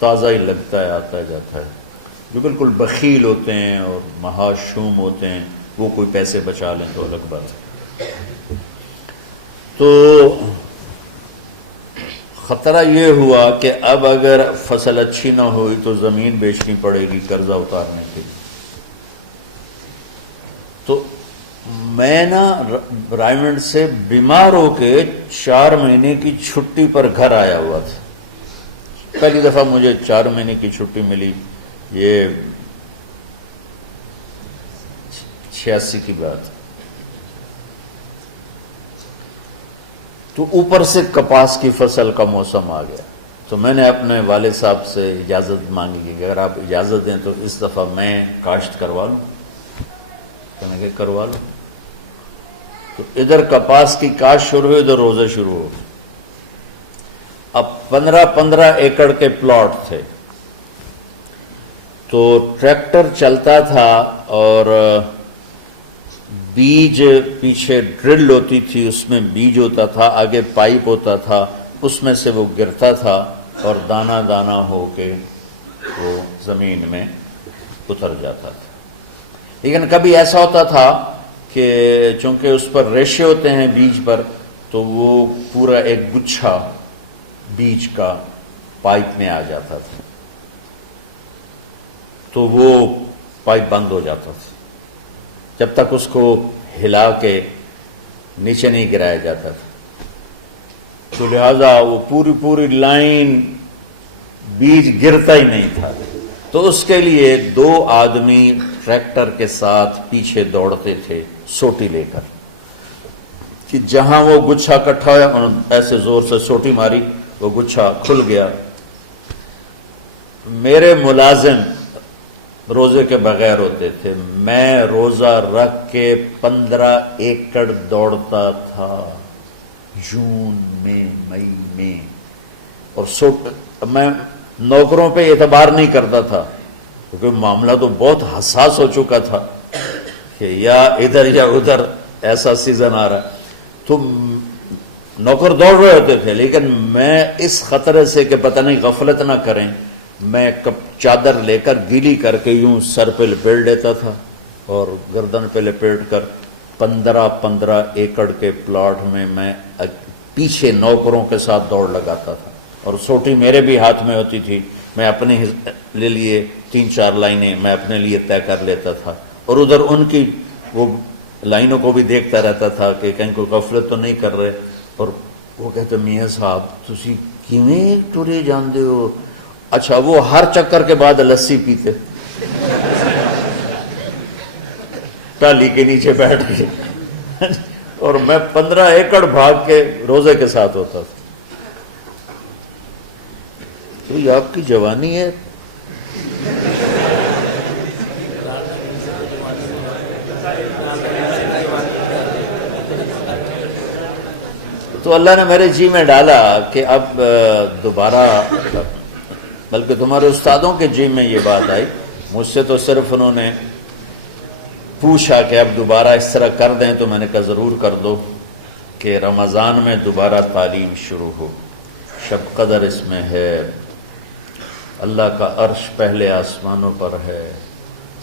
تازہ ہی لگتا ہے، آتا جاتا ہے۔ جو بالکل بخیل ہوتے ہیں اور مہاشوم ہوتے ہیں وہ کوئی پیسے بچا لیں تو الگ بات ہے۔ تو خطرہ یہ ہوا کہ اب اگر فصل اچھی نہ ہوئی تو زمین بیچنی پڑے گی قرضہ اتارنے کے لیے۔ تو میں نا رائمنڈ سے بیمار ہو کے 4 مہینے کی چھٹی پر گھر آیا ہوا تھا۔ پہلی دفعہ مجھے 4 مہینے کی چھٹی ملی، یہ 86 کی بات۔ تو اوپر سے کپاس کی فصل کا موسم آ گیا، تو میں نے اپنے والد صاحب سے اجازت مانگی کہ اگر آپ اجازت دیں تو اس دفعہ میں کاشت کروا لوں۔ کہنے کہ کروا لوں۔ تو ادھر کپاس کی کاشت شروع ہوئی، ادھر روزے شروع ہو گئے۔ اب 15 ایکڑ کے پلاٹ تھے، تو ٹریکٹر چلتا تھا اور بیج پیچھے ڈرل ہوتی تھی، اس میں بیج ہوتا تھا، آگے پائپ ہوتا تھا، اس میں سے وہ گرتا تھا اور دانہ دانہ ہو کے وہ زمین میں اتر جاتا تھا۔ لیکن کبھی ایسا ہوتا تھا کہ چونکہ اس پر ریشے ہوتے ہیں بیج پر، تو وہ پورا ایک گچھا بیج کا پائپ میں آ جاتا تھا، تو وہ پائپ بند ہو جاتا تھا جب تک اس کو ہلا کے نیچے نہیں گرایا جاتا تھا۔ تو لہذا وہ پوری لائن بیج گرتا ہی نہیں تھا۔ تو اس کے لیے 2 آدمی ٹریکٹر کے ساتھ پیچھے دوڑتے تھے سوٹی لے کر، کہ جہاں وہ گچھا کٹھا ہوا انہوں نے ایسے زور سے سوٹی ماری، وہ گچھا کھل گیا۔ میرے ملازم روزے کے بغیر ہوتے تھے، میں روزہ رکھ کے 15 ایکڑ دوڑتا تھا جون میں، مئی میں، اور میں نوکروں پہ اعتبار نہیں کرتا تھا کیونکہ معاملہ تو بہت حساس ہو چکا تھا کہ یا ادھر یا ادھر ایسا سیزن آ رہا ہے۔ تو نوکر دوڑ رہے ہوتے تھے، لیکن میں اس خطرے سے کہ پتہ نہیں غفلت نہ کریں، میں چادر لے کر گیلی کر کے یوں سر پہ لپیٹ لیتا تھا اور گردن پہ لپیٹ کر 15 ایکڑ کے پلاٹ میں پیچھے نوکروں کے ساتھ دوڑ لگاتا تھا، اور سوٹی میرے بھی ہاتھ میں ہوتی تھی، میں اپنے لیے 3-4 لائنیں میں اپنے لیے طے کر لیتا تھا، اور ادھر ان کی وہ لائنوں کو بھی دیکھتا رہتا تھا کہ کہیں کوئی غفلت تو نہیں کر رہے۔ اور وہ کہتے میاں صاحب تسی کیویں ٹرے جاندے ہو؟ اچھا وہ ہر چکر کے بعد لسی پیتے ٹالی کے نیچے بیٹھ کے، اور میں 15 ایکڑ بھاگ کے روزے کے ساتھ ہوتا تھا۔ تو یہ آپ کی جوانی ہے۔ تو اللہ نے میرے جی میں ڈالا کہ اب دوبارہ، بلکہ تمہارے استادوں کے جی میں یہ بات آئی، مجھ سے تو صرف انہوں نے پوچھا کہ اب دوبارہ اس طرح کر دیں، تو میں نے کہا ضرور کر دو کہ رمضان میں دوبارہ تعلیم شروع ہو۔ شب قدر اس میں ہے، اللہ کا عرش پہلے آسمانوں پر ہے،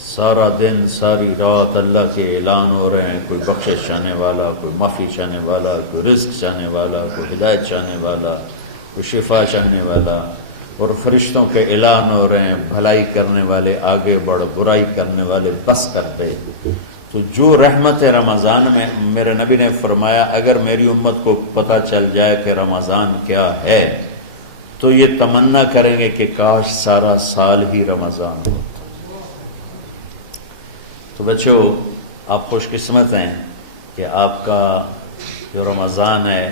سارا دن ساری رات اللہ کے اعلان ہو رہے ہیں، کوئی بخشش چاہنے والا، کوئی معافی چاہنے والا، کوئی رزق چاہنے والا، کوئی ہدایت چاہنے والا، کوئی شفا چاہنے والا، اور فرشتوں کے اعلان ہو رہے ہیں، بھلائی کرنے والے آگے بڑھ، برائی کرنے والے بس کر دے۔ تو جو رحمت رمضان میں، میرے نبی نے فرمایا اگر میری امت کو پتہ چل جائے کہ رمضان کیا ہے تو یہ تمنا کریں گے کہ کاش سارا سال ہی رمضان ہو۔ تو بچوں، آپ خوش قسمت ہیں کہ آپ کا جو رمضان ہے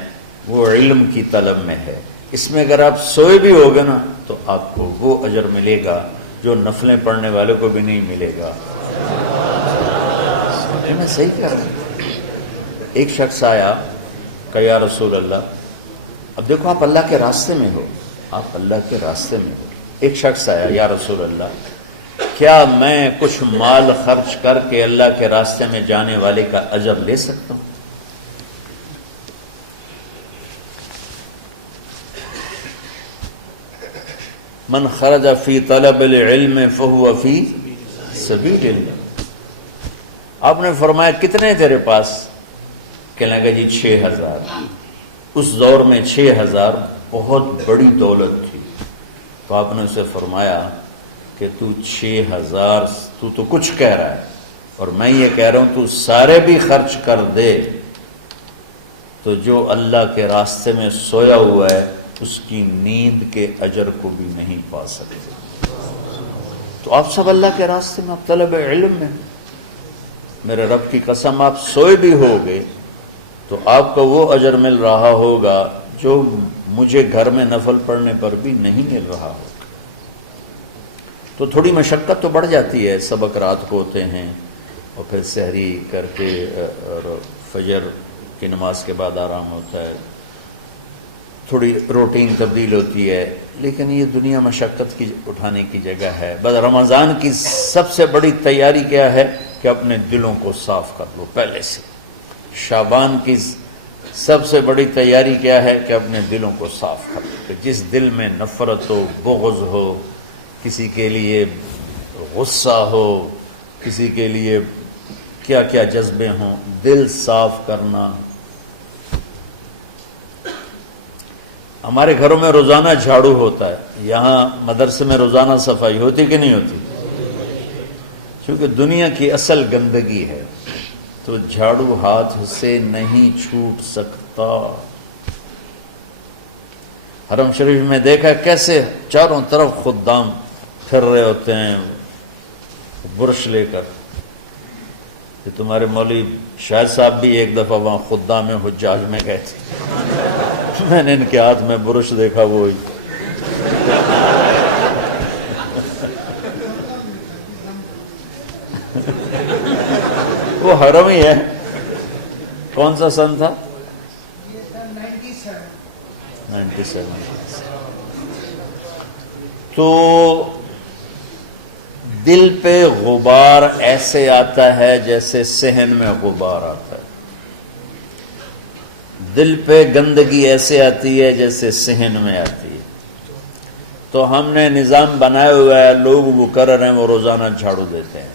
وہ علم کی طلب میں ہے۔ اس میں اگر آپ سوئے بھی ہوگے نا تو آپ کو وہ اجر ملے گا جو نفلیں پڑھنے والے کو بھی نہیں ملے گا۔ میں صحیح کہہ رہا ہوں۔ ایک شخص آیا کہ یا رسول اللہ، اب دیکھو آپ اللہ کے راستے میں ہو، آپ اللہ کے راستے میں ہو۔ ایک شخص آیا، یا رسول اللہ کیا میں کچھ مال خرچ کر کے اللہ کے راستے میں جانے والے کا اجر لے سکتا ہوں؟ من خرج فی طلب العلم فہو فی سبیل اللہ۔ آپ نے فرمایا کتنے تیرے پاس؟ کہنے لگا جی 6000۔ اس دور میں 6000 بہت بڑی دولت تھی۔ تو آپ نے اسے فرمایا کہ تو 6000 تو کچھ کہہ رہا ہے اور میں یہ کہہ رہا ہوں تو سارے بھی خرچ کر دے تو جو اللہ کے راستے میں سویا ہوا ہے اس کی نیند کے اجر کو بھی نہیں پا سکتے۔ تو آپ سب اللہ کے راستے میں، آپ طلب علم میں، میرے رب کی قسم آپ سوئے بھی ہوگے تو آپ کو وہ اجر مل رہا ہوگا جو مجھے گھر میں نفل پڑھنے پر بھی نہیں مل رہا ہوگا۔ تو تھوڑی مشقت تو بڑھ جاتی ہے، سبق رات کو ہوتے ہیں اور پھر سحری کر کے اور فجر کی نماز کے بعد آرام ہوتا ہے، تھوڑی روٹین تبدیل ہوتی ہے، لیکن یہ دنیا مشقت کی اٹھانے کی جگہ ہے۔ بس رمضان کی سب سے بڑی تیاری کیا ہے کہ اپنے دلوں کو صاف کر لو پہلے سے۔ شعبان کی سب سے بڑی تیاری کیا ہے کہ اپنے دلوں کو صاف کر لو، کہ جس دل میں نفرت ہو، بغض ہو، کسی کے لیے غصہ ہو، کسی کے لیے کیا کیا جذبے ہوں، دل صاف کرنا۔ ہمارے گھروں میں روزانہ جھاڑو ہوتا ہے، یہاں مدرسے میں روزانہ صفائی ہوتی کہ نہیں ہوتی؟ کیونکہ دنیا کی اصل گندگی ہے تو جھاڑو ہاتھ سے نہیں چھوٹ سکتا۔ حرم شریف میں دیکھا کیسے چاروں طرف خدام پھر رہے ہوتے ہیں برش لے کر۔ کہ تمہارے مولوی شاہد صاحب بھی ایک دفعہ وہاں خدام حجاج میں گئے تھے، میں نے ان کے ہاتھ میں برش دیکھا، وہی وہ حرم ہی ہے۔ کون سا سن تھا؟ 97۔ تو دل پہ غبار ایسے آتا ہے جیسے صحن میں غبار آتا ہے، دل پہ گندگی ایسے آتی ہے جیسے صحن میں آتی ہے۔ تو ہم نے نظام بنایا ہوا ہے، لوگ وہ کر رہے ہیں، وہ روزانہ جھاڑو دیتے ہیں۔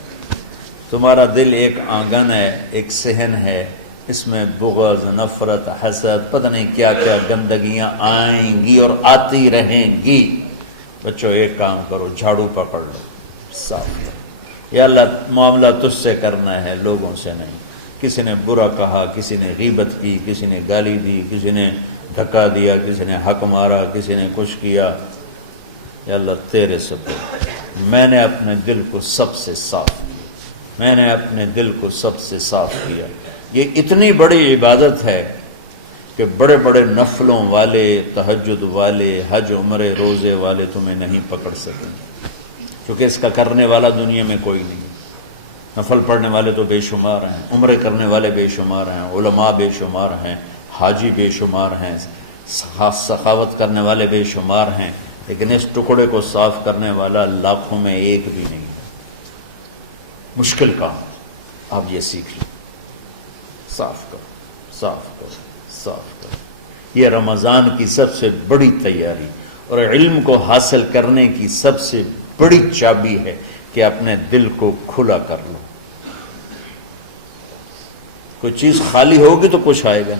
تمہارا دل ایک آنگن ہے، ایک صحن ہے، اس میں بغض، نفرت، حسد، پتہ نہیں کیا کیا گندگیاں آئیں گی اور آتی رہیں گی۔ بچوں ایک کام کرو، جھاڑو پکڑ لو، صاف کرو۔ یا اللہ معاملہ تجھ سے کرنا ہے، لوگوں سے نہیں۔ کسی نے برا کہا، کسی نے غیبت کی، کسی نے گالی دی، کسی نے دھکا دیا، کسی نے حق مارا، کسی نے کچھ کیا، یا اللہ تیرے سپرد، میں نے اپنے دل کو سب سے صاف کیا، میں نے اپنے دل کو سب سے صاف کیا۔ یہ اتنی بڑی عبادت ہے کہ بڑے بڑے نفلوں والے، تہجد والے، حج عمرے روزے والے تمہیں نہیں پکڑ سکیں، کیونکہ اس کا کرنے والا دنیا میں کوئی نہیں۔ نفل پڑھنے والے تو بے شمار ہیں، عمرے کرنے والے بے شمار ہیں، علماء بے شمار ہیں، حاجی بے شمار ہیں، سخاوت کرنے والے بے شمار ہیں، لیکن اس ٹکڑے کو صاف کرنے والا لاکھوں میں ایک بھی نہیں۔ مشکل کام، آپ یہ سیکھ لیں، صاف کرو، صاف کرو، صاف کرو۔ یہ رمضان کی سب سے بڑی تیاری اور علم کو حاصل کرنے کی سب سے بڑی چابی ہے کہ اپنے دل کو کھلا کر لو۔ کوئی چیز خالی ہوگی تو کچھ آئے گا۔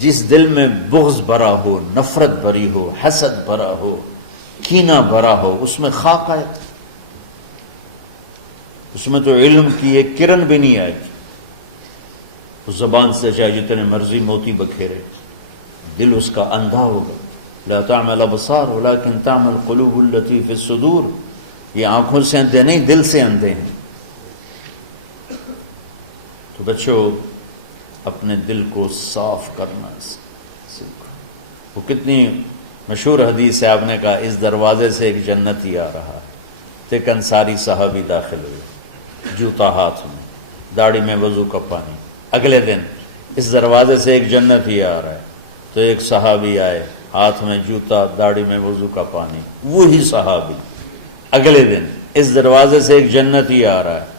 جس دل میں بغض بھرا ہو، نفرت بھری ہو، حسد بھرا ہو، کینہ بھرا ہو، اس میں خاک آئے، اس میں تو علم کی ایک کرن بھی نہیں آئے گی۔ اس زبان سے چاہے جتنے مرضی موتی بکھیرے، دل اس کا اندھا ہوگا۔ لا تعمل ابصار ولكن تعمل القلوب التي في الصدور۔ یہ آنکھوں سے اندھے نہیں، دل سے اندھے ہیں۔ تو بچوں، اپنے دل کو صاف کرنا سیکھو۔ وہ کتنی مشہور حدیث ہے، آپ نے کہا اس دروازے سے ایک جنتی آ رہا ہے، تو ایک انصاری صحابی داخل ہوئے، جوتا ہاتھ میں، داڑھی میں وضو کا پانی۔ اگلے دن اس دروازے سے ایک جنتی آ رہا ہے، تو ایک صحابی آئے، ہاتھ میں جوتا، داڑھی میں وضو کا پانی، وہی صحابی۔ اگلے دن اس دروازے سے ایک جنتی آ رہا ہے،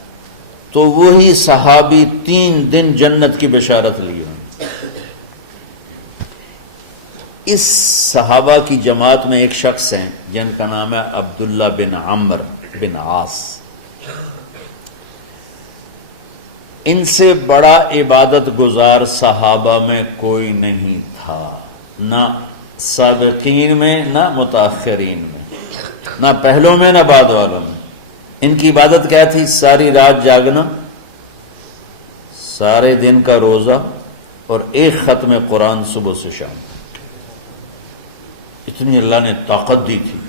تو وہی صحابی 3 دن جنت کی بشارت لیے۔ اس صحابہ کی جماعت میں ایک شخص ہیں جن کا نام ہے عبداللہ بن عمر بن عاص۔ ان سے بڑا عبادت گزار صحابہ میں کوئی نہیں تھا، نہ سابقین میں، نہ متاخرین میں، نہ پہلوں میں، نہ بعد والوں میں۔ ان کی عبادت کیا تھی؟ ساری رات جاگنا، سارے دن کا روزہ، اور ایک ختم قرآن صبح سے شام۔ اتنی اللہ نے طاقت دی تھی۔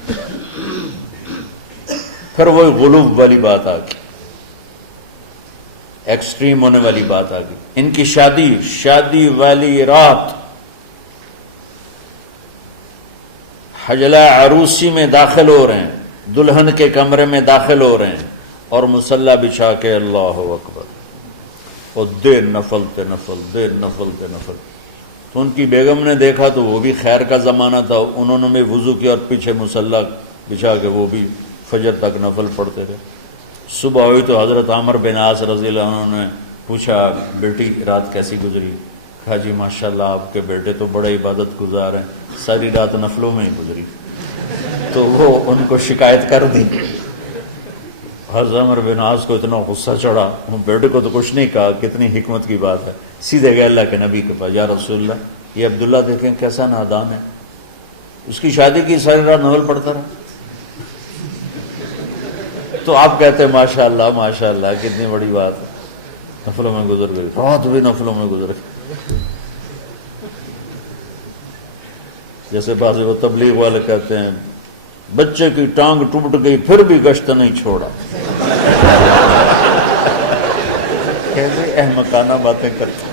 پھر وہی غلوب والی بات آ گئی، ایکسٹریم ہونے والی بات آ گئی۔ ان کی شادی والی رات حجلہ عروسی میں داخل ہو رہے ہیں، دلہن کے کمرے میں داخل ہو رہے ہیں، اور مصلی بچھا کے اللہ اکبر، اور دیر نفل تے نفل، دیر نفل تے نفل۔ تو ان کی بیگم نے دیکھا تو وہ بھی خیر کا زمانہ تھا، انہوں نے بھی وضو کیا اور پیچھے مصلی بچھا کے وہ بھی فجر تک نفل پڑھتے رہے۔ صبح ہوئی تو حضرت عمر بن عاص رضی اللہ عنہ نے پوچھا، بیٹی رات کیسی گزری؟ کہا جی ماشاءاللہ آپ کے بیٹے تو بڑے عبادت گزار ہیں، ساری رات نفلوں میں ہی گزری۔ تو وہ ان کو شکایت کر دی۔ حضرت عمر بن عاص کو اتنا غصہ چڑھا، وہ بیٹے کو تو کچھ نہیں کہا، کتنی حکمت کی بات ہے، سیدھے گئے اللہ کے نبی کے پاس، یا رسول اللہ یہ عبداللہ دیکھیں کیسا نادان ہے، اس کی شادی کی ساری رات نفل پڑھتا رہا۔ تو آپ کہتے ہیں ماشاءاللہ ماشاءاللہ کتنی بڑی بات ہے، نفلوں میں گزر گئی، رات بھی نفلوں میں گزر گئی۔ جیسے بعض وہ تبلیغ والے کہتے ہیں بچے کی ٹانگ ٹوٹ گئی پھر بھی گشت نہیں چھوڑا۔ کیسے احمقانہ باتیں کرتے۔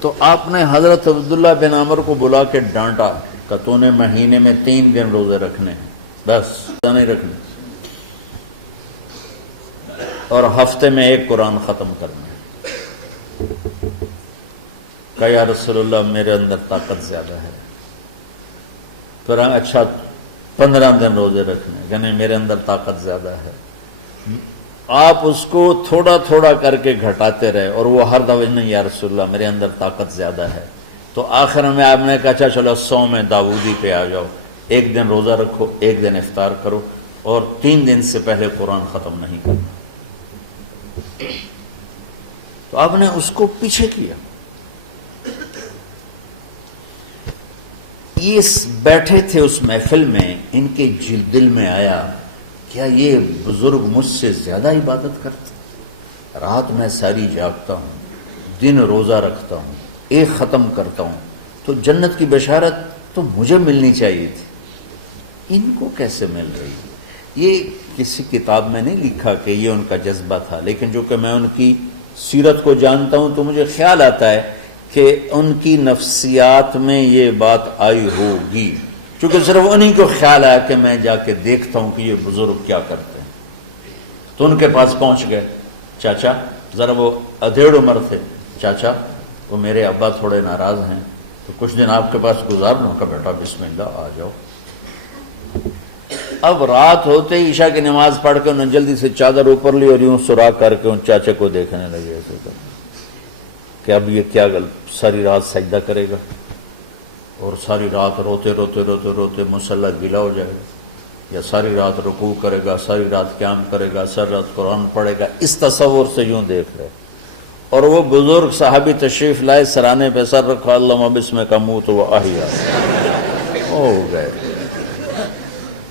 تو آپ نے حضرت عبداللہ بن عمر کو بلا کے ڈانٹا کہ تو نے مہینے میں 3 دن روزے رکھنے ہیں، بس نہیں رکھنے، اور ہفتے میں 1 قرآن ختم کرنا ہے۔ کہا یا رسول اللہ میرے اندر طاقت زیادہ ہے۔ پھر اچھا 15 دن روزے رکھنے، یعنی میرے اندر طاقت زیادہ ہے۔ آپ اس کو تھوڑا تھوڑا کر کے گھٹاتے رہے، اور وہ ہر دفعہ نہیں یا رسول اللہ میرے اندر طاقت زیادہ ہے۔ تو آخر میں آپ نے کہا اچھا چلو 100 میں داؤدی پہ آ جاؤ، 1 دن روزہ رکھو، 1 دن افطار کرو، اور 3 دن سے پہلے قرآن ختم نہیں کرنا۔ تو آپ نے اس کو پیچھے کیا۔ یہ بیٹھے تھے اس محفل میں، ان کے دل میں آیا کیا یہ بزرگ مجھ سے زیادہ عبادت کرتے؟ رات میں ساری جاگتا ہوں، دن روزہ رکھتا ہوں، ایک ختم کرتا ہوں، تو جنت کی بشارت تو مجھے ملنی چاہیے تھی، ان کو کیسے مل رہی؟ یہ کسی کتاب میں نہیں لکھا کہ یہ ان کا جذبہ تھا، لیکن جو کہ میں ان کی سیرت کو جانتا ہوں تو مجھے خیال آتا ہے کہ ان کی نفسیات میں یہ بات آئی ہوگی، چونکہ صرف انہی کو خیال آیا کہ میں جا کے دیکھتا ہوں کہ یہ بزرگ کیا کرتے ہیں۔ تو ان کے پاس پہنچ گئے، چاچا ذرا، وہ ادھیڑ عمر تھے، چاچا وہ میرے ابا تھوڑے ناراض ہیں تو کچھ دن آپ کے پاس گزار لوں کا، بیٹا بسم اللہ آ جاؤ۔ اب رات ہوتے ہی عشاء کی نماز پڑھ کے انہوں نے جلدی سے چادر اوپر لی اور یوں سراغ کر کے ان چاچے کو دیکھنے لگے ایسے کر کہ اب یہ کیا ساری رات سجدہ کرے گا اور ساری رات روتے روتے روتے روتے مصلی گیلا ہو جائے گا، یا ساری رات رکوع کرے گا، ساری رات قیام کرے گا، ساری رات قرآن پڑھے گا، اس تصور سے یوں دیکھ رہے۔ اور وہ بزرگ صحابی تشریف لائے، سرانے پہ سر رکھا، اللہم بسمک اموت و احیا، ہو گئے۔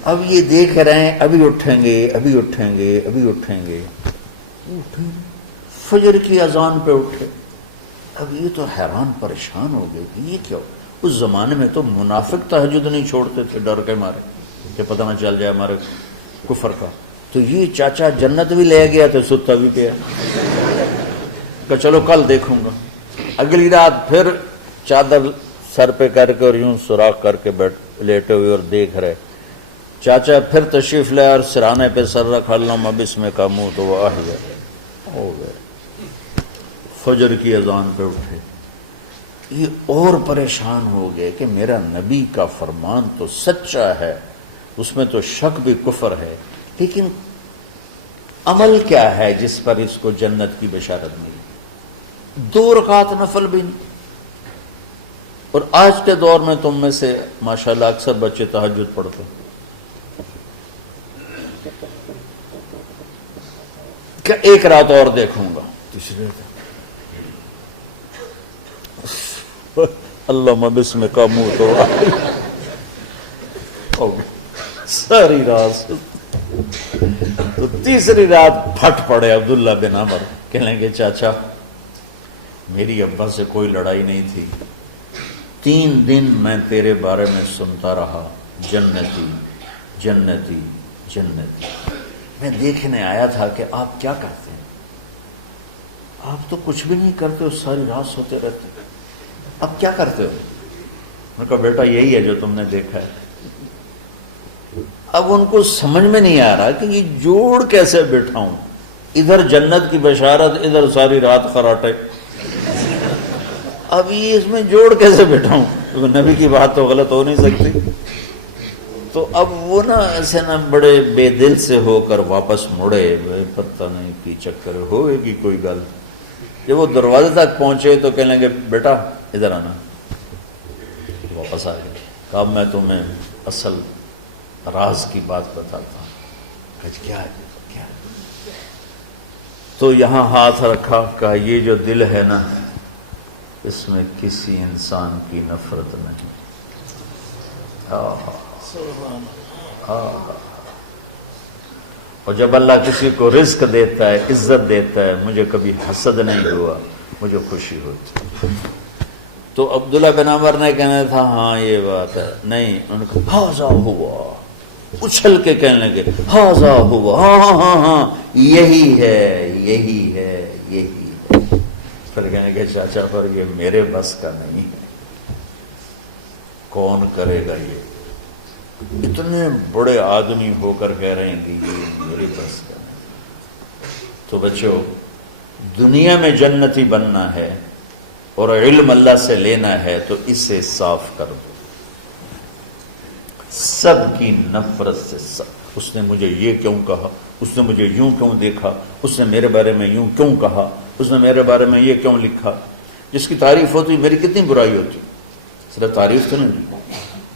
اب یہ دیکھ رہے ہیں ابھی اٹھیں گے، ابھی اٹھیں گے، ابھی اٹھیں گے، فجر کی اذان پہ اٹھے۔ اب یہ تو حیران پریشان ہو گئے کہ یہ کیا؟ اس زمانے میں تو منافق تہجد نہیں چھوڑتے تھے ڈر کے مارے کہ پتہ نہ چل جائے ہمارے کفر کا، تو یہ چاچا جنت بھی لے گیا تو ستا بھی پیا کہ چلو کل دیکھوں گا۔ اگلی رات پھر چادر سر پہ کر کے اور یوں سوراخ کر کے لیٹے ہوئے اور دیکھ رہے۔ چاچا پھر تشریف لے اور سرانے پہ سر رکھا، اللہم بسمک اموت و احیا، ہو گئے۔ فجر کی اذان پہ اٹھے، یہ اور پریشان ہو گئے کہ میرا نبی کا فرمان تو سچا ہے، اس میں تو شک بھی کفر ہے، لیکن عمل کیا ہے جس پر اس کو جنت کی بشارت ملی؟ 2 رکعت نفل بھی نہیں۔ اور آج کے دور میں تم میں سے ماشاءاللہ اکثر بچے تہجد پڑھتے ہیں، کہ ایک رات اور دیکھوں گا، تیسری رات اللہم بسمک اموت و احیا، ساری رات۔ تو تیسری رات پھٹ پڑے عبداللہ بن عمر، کہنے گے چاچا میری ابا سے کوئی لڑائی نہیں تھی، 3 دن میں تیرے بارے میں سنتا رہا، جنتی جنتی جنتی۔ میں دیکھنے آیا تھا کہ آپ کیا کرتے ہیں، آپ تو کچھ بھی نہیں کرتے ہو، ساری رات سوتے رہتے، اب کیا کرتے ہو؟ میں کہا بیٹا یہی ہے جو تم نے دیکھا ہے۔ اب ان کو سمجھ میں نہیں آ رہا کہ یہ جوڑ کیسے بٹھاؤں، ادھر جنت کی بشارت، ادھر ساری رات خراٹے، اب یہ اس میں جوڑ کیسے بٹھاؤں، کیونکہ نبی کی بات تو غلط ہو نہیں سکتی۔ تو اب وہ نا ایسے نا بڑے بے دل سے ہو کر واپس مڑے، پتہ نہیں کی چکر ہوئے گی کوئی گل۔ جب وہ دروازے تک پہنچے تو کہنے لگے بیٹا ادھر آنا، واپس آ گئے۔ کہا میں تمہیں اصل راز کی بات بتاتا ہوں۔ کہا کیا ہے کیا ہے؟ تو یہاں ہاتھ رکھا، کہا یہ جو دل ہے نا اس میں کسی انسان کی نفرت نہیں۔ اور جب اللہ کسی کو رزق دیتا ہے، عزت دیتا ہے، مجھے کبھی حسد نہیں ہوا، مجھے خوشی ہوتی۔ تو عبداللہ بن عمر نے کہنا تھا ہاں یہ بات ہے، نہیں، ان کو ہاذا ہوا، اچھل کے کہنے لگے ہاذا ہوا، ہاں ہاں ہاں ہاں یہی ہے یہی ہے یہی ہے۔ پھر کہنے کہ چاچا پر یہ میرے بس کا نہیں ہے، کون کرے گا یہ؟ اتنے بڑے آدمی ہو کر کہہ رہے ہیں کہ یہ میرے بس کا نہیں۔ تو بچوں، دنیا میں جنتی بننا ہے اور علم اللہ سے لینا ہے تو اسے صاف کر دو، سب کی نفرت سے۔ اس نے مجھے یہ کیوں کہا، اس نے مجھے یوں کیوں دیکھا، اس نے میرے بارے میں یوں کیوں کہا، اس نے میرے بارے میں یہ کیوں لکھا۔ جس کی تعریف ہوتی میری کتنی برائی ہوتی، صرف تعریف تو نہیں،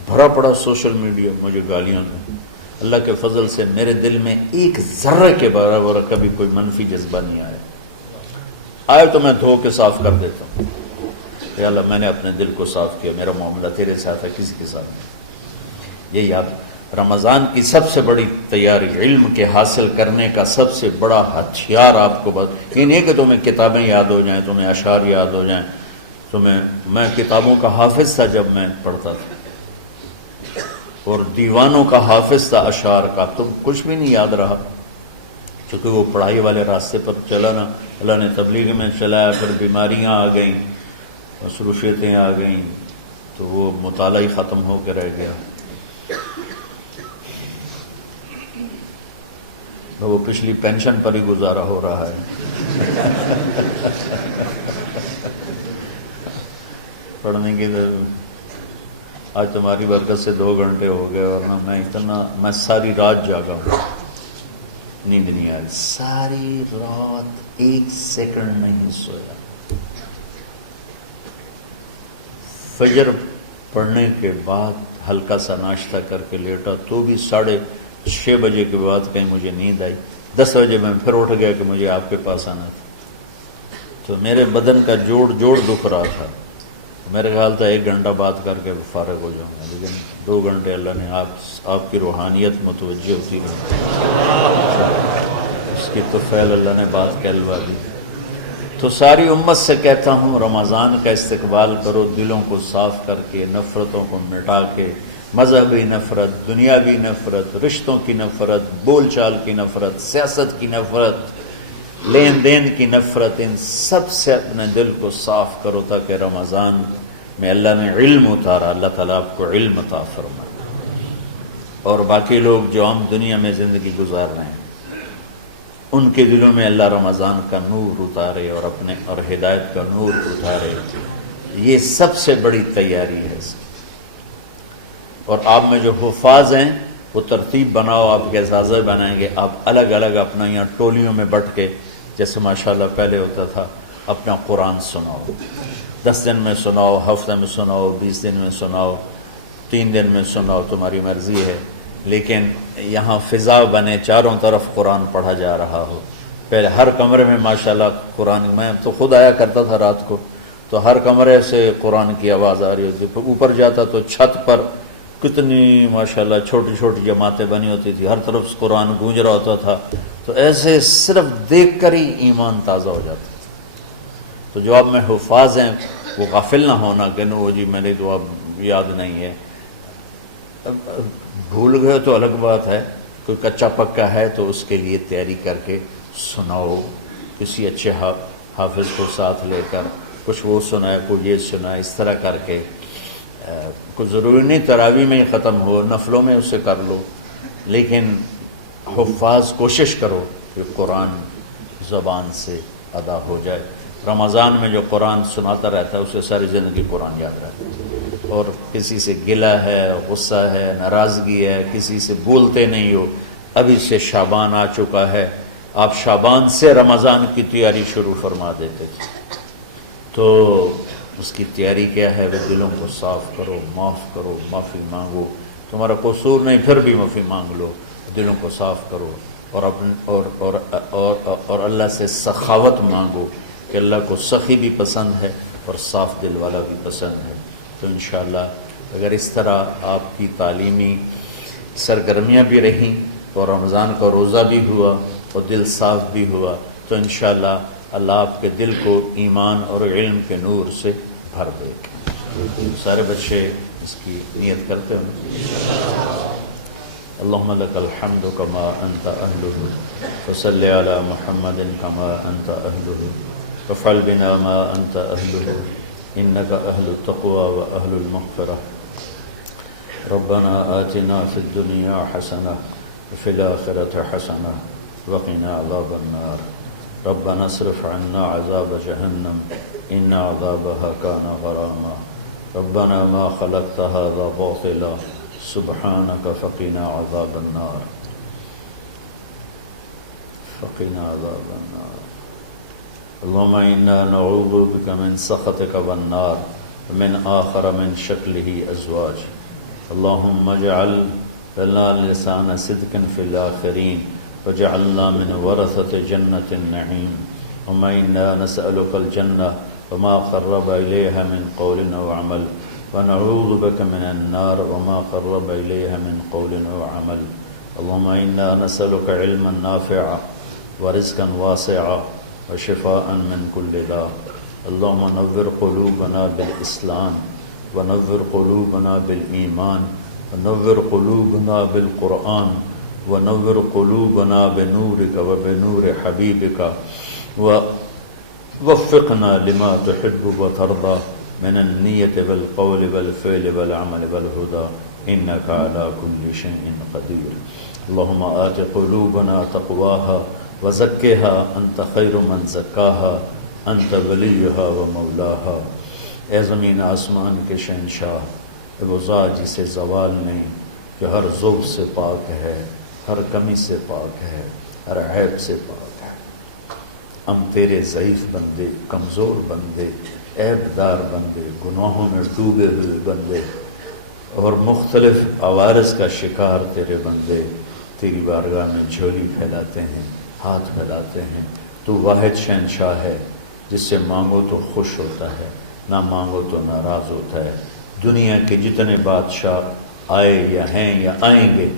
بھرا پڑا سوشل میڈیا مجھے گالیاں دیں۔ اللہ کے فضل سے میرے دل میں ایک ذرے کے برابر کبھی کوئی منفی جذبہ نہیں آیا، آئے تو میں دھو کے صاف کر دیتا ہوں کہ اللہ میں نے اپنے دل کو صاف کیا، میرا معاملہ تیرے ساتھ ہے، کسی کے ساتھ نہیں۔ یہ یاد رمضان کی سب سے بڑی تیاری علم کے حاصل کرنے کا سب سے بڑا ہتھیار آپ کو بس یہ نہیں کہ تمہیں کتابیں یاد ہو جائیں، تمہیں اشعار یاد ہو جائیں، میں کتابوں کا حافظ تھا جب میں پڑھتا تھا، اور دیوانوں کا حافظ تھا اشعار کا، تم کچھ بھی نہیں یاد رہا، چونکہ وہ پڑھائی والے راستے پر چلا نا، اللہ نے تبلیغ میں چلایا، پھر بیماریاں آ گئیں، مصروفیتیں آ گئیں، تو وہ مطالعہ ہی ختم ہو کے رہ گیا۔ وہ پچھلی پینشن پر ہی گزارا ہو رہا ہے۔ پڑھنے کی آج تمہاری برکت سے 2 گھنٹے ہو گئے، ورنہ میں ساری رات جاگا ہوں، نیند نہیں آئی، ساری رات 1 سیکنڈ نہیں سویا۔ فجر پڑھنے کے بعد ہلکا سا ناشتہ کر کے لیٹا تو بھی 6:30 بجے کے بعد کہیں مجھے نیند آئی، 10 بجے میں پھر اٹھ گیا کہ مجھے آپ کے پاس آنا تھا، تو میرے بدن کا جوڑ دکھ رہا تھا، میرے خیال تھا 1 گھنٹہ بات کر کے فارغ ہو جاؤں گا، لیکن 2 گھنٹے اللہ نے آپ کی روحانیت متوجہ ہوتی رہی، اس کی توفیل اللہ نے بات کہلوا دی۔ تو ساری امت سے کہتا ہوں رمضان کا استقبال کرو، دلوں کو صاف کر کے، نفرتوں کو مٹا کے، مذہبی نفرت، دنیاوی نفرت، رشتوں کی نفرت، بول چال کی نفرت، سیاست کی نفرت، لین دین کی نفرت، ان سب سے اپنے دل کو صاف کرو تاکہ رمضان میں اللہ نے علم اتارا، اللہ تعالیٰ آپ کو علم عطا فرمائے، اور باقی لوگ جو عام دنیا میں زندگی گزار رہے ہیں ان کے دلوں میں اللہ رمضان کا نور اتارے اور ہدایت کا نور اتارے، یہ سب سے بڑی تیاری ہے۔ اور آپ میں جو حفاظ ہیں وہ ترتیب بناؤ، آپ کے اعزازے بنائیں گے، آپ الگ الگ اپنا یہاں ٹولیوں میں بٹ کے، جیسے ماشاءاللہ پہلے ہوتا تھا، اپنا قرآن سناؤ، 10 دن میں سناؤ، ہفتہ میں سناؤ، 20 دن میں سناؤ، 3 دن میں سناؤ، تمہاری مرضی ہے، لیکن یہاں فضا بنے، چاروں طرف قرآن پڑھا جا رہا ہو۔ پہلے ہر کمرے میں ماشاءاللہ قرآن، میں تو خود آیا کرتا تھا رات کو، تو ہر کمرے سے قرآن کی آواز آ رہی ہوتی، پھر اوپر جاتا تو چھت پر کتنی ماشاءاللہ چھوٹی چھوٹی جماعتیں بنی ہوتی تھی، ہر طرف سے قرآن گونج رہا ہوتا تھا، تو ایسے صرف دیکھ کر ہی ایمان تازہ ہو جاتا تھا۔ تو جو آپ میں حفاظ ہیں وہ غافل نہ ہونا کہ نو جی میرے تو اب یاد نہیں ہے، بھول گئے تو الگ بات ہے، کوئی کچا پکا ہے تو اس کے لیے تیاری کر کے سناؤ، کسی اچھے حافظ کو ساتھ لے کر، کچھ وہ سنائے، کوئی یہ سنائے، اس طرح کر کے، کوئی ضروری نہیں تراویح میں ہی ختم ہو، نفلوں میں اسے کر لو، لیکن حفاظ کوشش کرو کہ قرآن زبان سے ادا ہو جائے۔ رمضان میں جو قرآن سناتا رہتا ہے اسے ساری زندگی قرآن یاد رہتا ہے، اور کسی سے گلہ ہے، غصہ ہے، ناراضگی ہے، کسی سے بولتے نہیں ہو، ابھی سے شعبان آ چکا ہے، آپ شعبان سے رمضان کی تیاری شروع فرما دیتے تھے، تو اس کی تیاری کیا ہے؟ وہ دلوں کو صاف کرو، معاف کرو، معافی مانگو، تمہارا قصور نہیں پھر بھی معافی مانگ لو، دلوں کو صاف کرو، اور اللہ سے سخاوت مانگو کہ اللہ کو سخی بھی پسند ہے اور صاف دل والا بھی پسند ہے۔ تو انشاءاللہ اگر اس طرح آپ کی تعلیمی سرگرمیاں بھی رہیں اور رمضان کا روزہ بھی ہوا اور دل صاف بھی ہوا، تو انشاءاللہ اللہ آپ کے دل کو ایمان اور علم کے نور سے بھر دے گا۔ سارے بچے اس کی نیت کرتے ہیں۔ اللہم لک الحمد کما انت اہلہ، فصل علی محمد کما انت اہلہ، وافعل بنا ما انت اہلہ، انک اہل التقوی و اہل المغفرہ۔ ربنا آتنا فی الدنیا حسنہ وفی الآخرۃ حسنہ وقنا عذاب النار۔ ربنا اصرف عنا عذاب جہنم ان عذابها كان غراما۔ ربنا ما خلقت هذا باطلا سبحانك فقنا عذاب النار، فقنا عذاب النار۔ اللهم إنا نعوذ بك من سخطك والنار ومن آخر من شكله أزواج۔ اللهم اجعل لنا لسان صدق في الآخرين وجعلنا من ورثة جنة النعيم۔ اللهم إنا نسألك الجنة وما قرب إليها من قول أو عمل۔ ونعوذ بك من النار وما قرب إليها من قول وعمل. اللهم إنا نسألك علما نافعا ورزقا واسعا وشفاء من كل داء. اللهم نور قلوبنا بالإسلام ونور قلوبنا بالإيمان ونور قلوبنا بالقرآن ونور قلوبنا بنورك وبنور حبيبك ووفقنا لما تحب وترضى من النية والقول والفعل والعمل والهدى إنك على كل شيء قدير. اللهم آت قلوبنا تقواها وزكها أنت خير من زكاها أنت وليها ومولاها. اے زمین آسمان کے شہنشاہ، وہ ذات جسے زوال نہیں، کہ ہر ذوب سے پاک ہے، ہر کمی سے پاک ہے، ہر عیب سے پاک ہے. ہم تیرے ضعیف بندے، کمزور بندے، عیب دار بندے، گناہوں میں ڈوبے ہوئے بندے اور مختلف عوارض کا شکار تیرے بندے تیری بارگاہ میں جھولی پھیلاتے ہیں، ہاتھ پھیلاتے ہیں. تو واحد شہنشاہ ہے جس سے مانگو تو خوش ہوتا ہے، نہ مانگو تو ناراض ہوتا ہے. دنیا کے جتنے بادشاہ آئے یا ہیں یا آئیں گے،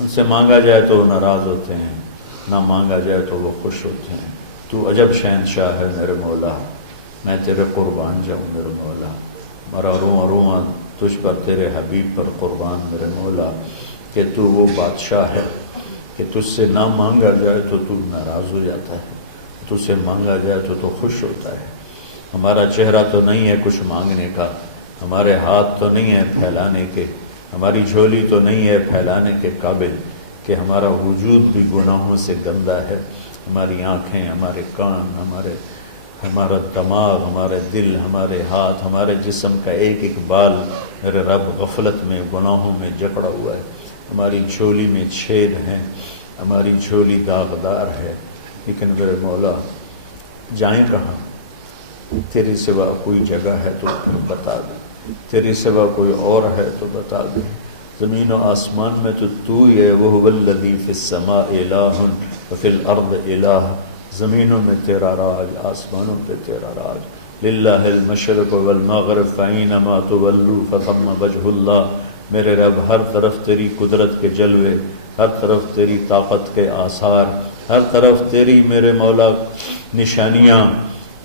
ان سے مانگا جائے تو وہ ناراض ہوتے ہیں، نہ مانگا جائے تو وہ خوش ہوتے ہیں. تو عجب شہنشاہ ہے میرے مولا، میں تیرے قربان جاؤں میرے مولا. مرا رواں رواں تجھ پر، تیرے حبیب پر قربان میرے مولا، کہ تو وہ بادشاہ ہے کہ تجھ سے نہ مانگا جائے تو تو ناراض ہو جاتا ہے، تجھ سے مانگا جائے تو خوش ہوتا ہے. ہمارا چہرہ تو نہیں ہے کچھ مانگنے کا، ہمارے ہاتھ تو نہیں ہے پھیلانے کے، ہماری جھولی تو نہیں ہے پھیلانے کے قابل، کہ ہمارا وجود بھی گناہوں سے گندا ہے. ہماری آنکھیں، ہمارے کان، ہمارا دماغ، ہمارے دل، ہمارے ہاتھ، ہمارے جسم کا ایک ایک بال میرے رب غفلت میں، گناہوں میں جکڑا ہوا ہے. ہماری جھولی میں چھید ہیں، ہماری جھولی داغدار ہے. لیکن میرے مولا جائیں کہاں؟ تیری سوا کوئی جگہ ہے تو پھر بتا دے، تیری سوا کوئی اور ہے تو بتا دے. زمین و آسمان میں تو ہی ہے. وَهُوَ الَّذِي فِي السَّمَاءِ إِلَٰهٌ وَفِي الْأَرْضِ إِلَٰهٌ. زمینوں میں تیرا راج، آسمانوں پہ تیرا راج. لِلَّهِ الْمَشْرِقُ وَالْمَغْرِبُ فَأَيْنَمَا تُوَلُّوا فَثَمَّ وَجْهُ اللَّهِ. میرے رب ہر طرف تیری قدرت کے جلوے، ہر طرف تیری طاقت کے آثار، ہر طرف تیری میرے مولا نشانیاں.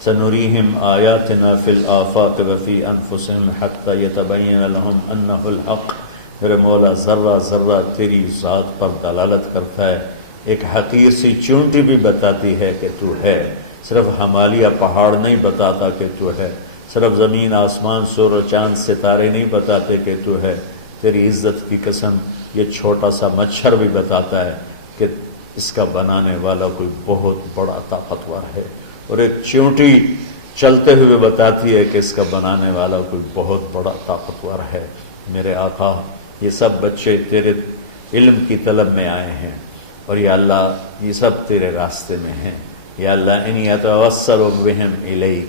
سنریہم آیاتنا فی الآفاق وفی انفسہم حتی یتبین لہم انہ الحق. میرے مولا ذرہ ذرہ تیری ذات پر دلالت کرتا ہے. ایک حقیر سی چونٹی بھی بتاتی ہے کہ تو ہے. صرف ہمالیہ پہاڑ نہیں بتاتا کہ تو ہے، صرف زمین آسمان سور و چاند ستارے نہیں بتاتے کہ تو ہے. تیری عزت کی قسم یہ چھوٹا سا مچھر بھی بتاتا ہے کہ اس کا بنانے والا کوئی بہت بڑا طاقتور ہے. اور ایک چونٹی چلتے ہوئے بتاتی ہے کہ اس کا بنانے والا کوئی بہت بڑا طاقتور ہے. میرے آقا، یہ سب بچے تیرے علم کی طلب میں آئے ہیں، اور یا اللہ یہ سب تیرے راستے میں ہیں. یا اللہ انی اتوسل بہم الیک،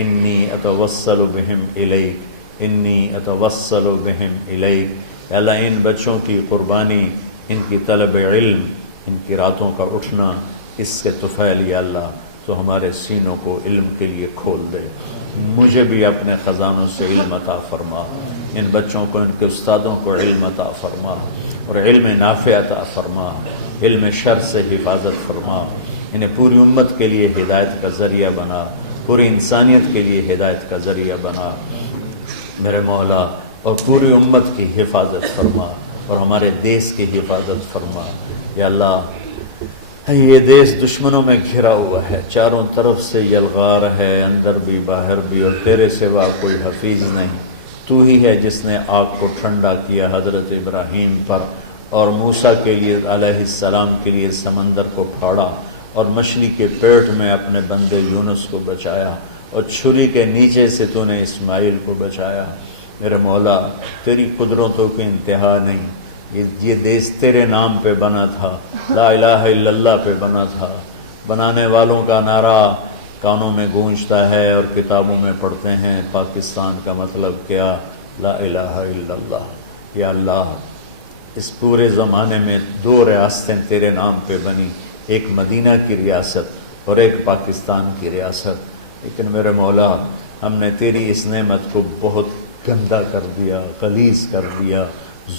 انی اتوسل بہم الیک، انی اتوسل بہم الیک. یا اللہ ان بچوں کی قربانی، ان کی طلب علم، ان کی راتوں کا اٹھنا، اس کے طفیل یا اللہ تو ہمارے سینوں کو علم کے لیے کھول دے. مجھے بھی اپنے خزانوں سے علم عطا فرما، ان بچوں کو، ان کے استادوں کو علم عطا فرما، اور علم نافع عطا فرما، علم شر سے حفاظت فرما. انہیں پوری امت کے لیے ہدایت کا ذریعہ بنا، پوری انسانیت کے لیے ہدایت کا ذریعہ بنا میرے مولا. اور پوری امت کی حفاظت فرما، اور ہمارے دیس کی حفاظت فرما. یا اللہ یہ دیس دشمنوں میں گھرا ہوا ہے، چاروں طرف سے یلغار ہے، اندر بھی باہر بھی، اور تیرے سوا کوئی حفیظ نہیں. تو ہی ہے جس نے آگ کو ٹھنڈا کیا حضرت ابراہیم پر، اور موسیٰ کے لیے علیہ السلام کے لیے سمندر کو پھاڑا، اور مچھلی کے پیٹ میں اپنے بندے یونس کو بچایا، اور چھری کے نیچے سے تو نے اسماعیل کو بچایا. میرے مولا تیری قدرتوں کی انتہا نہیں. یہ دیس تیرے نام پہ بنا تھا، لا الہ الا اللہ پہ بنا تھا. بنانے والوں کا نعرہ کانوں میں گونجتا ہے اور کتابوں میں پڑھتے ہیں. پاکستان کا مطلب کیا؟ لا الہ الا اللہ. یا اللہ اس پورے زمانے میں 2 ریاستیں تیرے نام پہ بنی، ایک مدینہ کی ریاست اور ایک پاکستان کی ریاست. لیکن میرے مولا ہم نے تیری اس نعمت کو بہت گندا کر دیا، غلیظ کر دیا،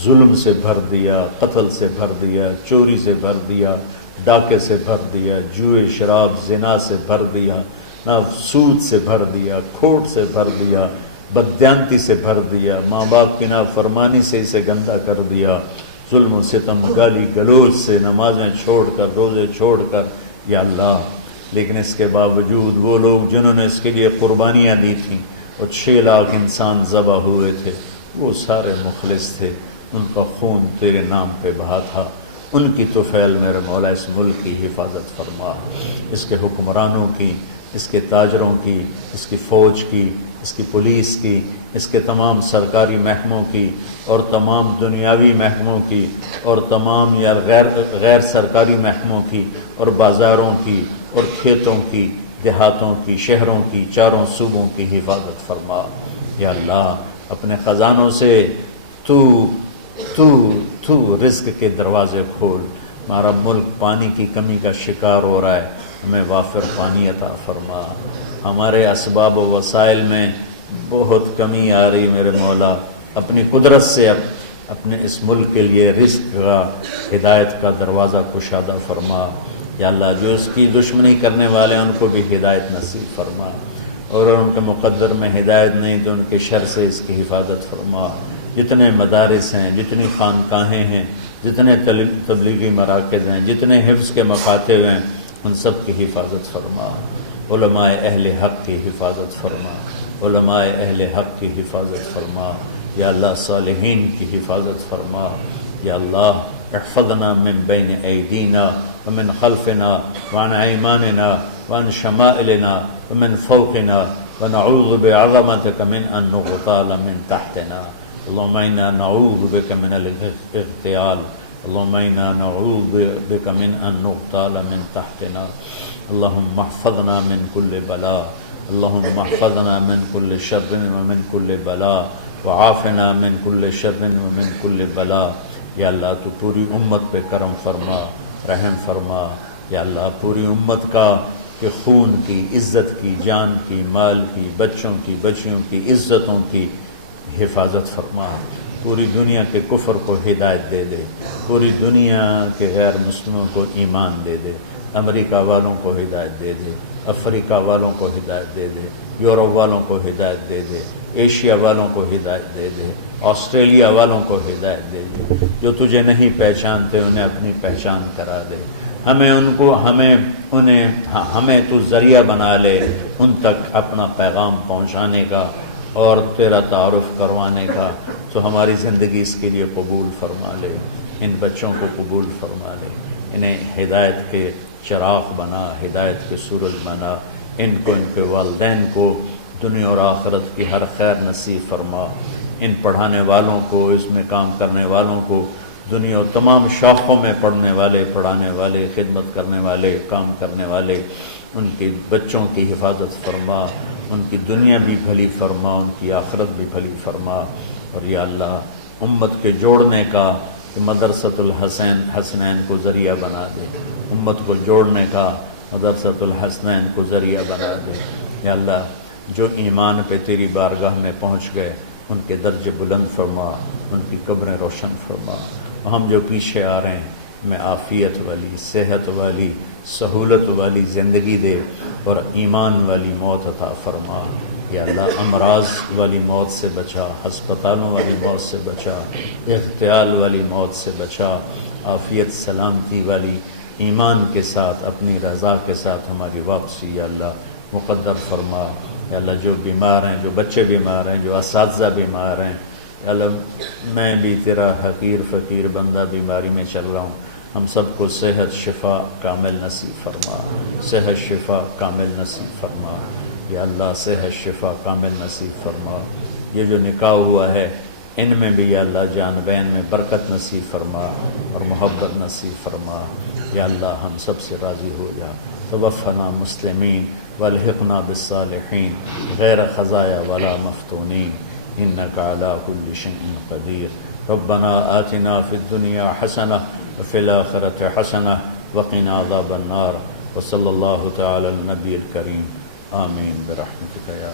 ظلم سے بھر دیا، قتل سے بھر دیا، چوری سے بھر دیا، ڈاکے سے بھر دیا، جوئے شراب زنا سے بھر دیا، نہ سود سے بھر دیا، کھوٹ سے بھر دیا، بددیانتی سے بھر دیا، ماں باپ کی نافرمانی سے اسے گندا کر دیا، ظلم و ستم، گالی گلوچ سے، نمازیں چھوڑ کر، روزے چھوڑ کر، یا اللہ۔ لیکن اس کے باوجود وہ لوگ جنہوں نے اس کے لیے قربانیاں دی تھیں، اور 6 لاکھ انسان ذبح ہوئے تھے، وہ سارے مخلص تھے، ان کا خون تیرے نام پہ بہا تھا۔ ان کی طفیل میرے مولا اس ملک کی حفاظت فرما، اس کے حکمرانوں کی، اس کے تاجروں کی، اس کی فوج کی، اس کی پولیس کی، اس کے تمام سرکاری محکموں کی، اور تمام دنیاوی محکموں کی، اور تمام یا غیر سرکاری محکموں کی، اور بازاروں کی، اور کھیتوں کی، دیہاتوں کی، شہروں کی، چاروں صوبوں کی حفاظت فرما۔ یا اللہ اپنے خزانوں سے تو رزق کے دروازے کھول۔ ہمارا ملک پانی کی کمی کا شکار ہو رہا ہے، ہمیں وافر پانی عطا فرما۔ ہمارے اسباب و وسائل میں بہت کمی آ رہی میرے مولا، اپنی قدرت سے اپنے اس ملک کے لیے رزق کا، ہدایت کا دروازہ کشادہ فرما۔ یا اللہ جو اس کی دشمنی کرنے والے ہیں ان کو بھی ہدایت نصیب فرما، اور ان کے مقدر میں ہدایت نہیں تو ان کے شر سے اس کی حفاظت فرما۔ جتنے مدارس ہیں، جتنی خانقاہیں ہیں، جتنے تبلیغی مراکز ہیں، جتنے حفظ کے مکاتب ہیں، ان سب کی حفاظت فرما۔ علماء اہل حق کی حفاظت فرما، علماء اہل حق کی حفاظت فرما۔ یا اللہ صالحین کی حفاظت فرما۔ یا اللہ احفظنا من بین ایدینا ومن خلفنا وعن ایماننا وعن شمائلنا ومن فوقنا ونعوذ بعظمتك من ان نغتال من تحتنا۔ اللهم انا نعوذ بك من الاغتيال، اللهم انا نعوذ بك من ان نغتال من تحتنا۔ اللهم احفظنا من كل بلاء، اللهم احفظنا من كل شر ومن كل بلاء، وعافنا من كل شر ومن كل بلاء۔ یا اللہ تو پوری امت پہ کرم فرما، رحم فرما۔ یا اللہ پوری امت کا کہ خون کی، عزت کی، جان کی، مال کی، بچوں کی، بچیوں کی عزتوں کی حفاظت فرما۔ پوری دنیا کے کفر کو ہدایت دے دے، پوری دنیا کے غیر مسلموں کو ایمان دے دے، امریکہ والوں کو ہدایت دے دے، افریقہ والوں کو ہدایت دے دے، یورپ والوں کو ہدایت دے دے، ایشیا والوں کو ہدایت دے دے، آسٹریلیا والوں کو ہدایت دے دے۔ جو تجھے نہیں پہچانتے انہیں اپنی پہچان کرا دے، ہمیں تو ذریعہ بنا لے ان تک اپنا پیغام پہنچانے کا اور تیرا تعارف کروانے کا۔ تو ہماری زندگی اس کے لیے قبول فرما لے، ان بچوں کو قبول فرما لے، انہیں ہدایت کے چراغ بنا، ہدایت کے سورج بنا، ان کو، ان کے والدین کو دنیا اور آخرت کی ہر خیر نصیب فرما۔ ان پڑھانے والوں کو، اس میں کام کرنے والوں کو، دنیا و تمام شاخوں میں پڑھنے والے، پڑھانے والے، خدمت کرنے والے، کام کرنے والے، ان کے بچوں کی حفاظت فرما، ان کی دنیا بھی بھلی فرما، ان کی آخرت بھی بھلی فرما۔ اور یا اللہ امت کے جوڑنے کا کہ مدرسۃ الحسنین کو ذریعہ بنا دے، امت کو جوڑنے کا مدرسۃ الحسنین کو ذریعہ بنا دے۔ یا اللہ جو ایمان پہ تیری بارگاہ میں پہنچ گئے ان کے درجے بلند فرما، ان کی قبریں روشن فرما۔ ہم جو پیچھے آ رہے ہیں ہمیں عافیت والی، صحت والی، سہولت والی زندگی دے اور ایمان والی موت عطا فرما۔ یا اللہ امراض والی موت سے بچا، ہسپتالوں والی موت سے بچا، اغتیال والی موت سے بچا، عافیت سلامتی والی ایمان کے ساتھ، اپنی رضا کے ساتھ ہماری واپسی یا اللہ مقدر فرما۔ یا اللہ جو بیمار ہیں، جو بچے بیمار ہیں، جو اساتذہ بیمار ہیں، یا اللہ میں بھی تیرا حقیر فقیر بندہ بیماری میں چل رہا ہوں، ہم سب کو صحت شفا کامل نصیب فرما، صحت شفا کامل نصیب فرما۔ یا اللہ صحت شفا کامل نصیب فرما۔ یہ جو نکاح ہوا ہے ان میں بھی یا اللہ جان بین میں برکت نصیب فرما اور محبت نصیب فرما۔ یا اللہ ہم سب سے راضی ہو جا۔ توفنا مسلمین والحقنا بالصالحین غیر خزایا ولا مفتونین انک علی کل شیء قدیر۔ ربنا آتنا فی الدنیا حسنہ وفی الآخرۃ حسنہ وقنا عذاب النار۔ وصلی اللہ تعالی النبی الکریم آمین برحمتک یا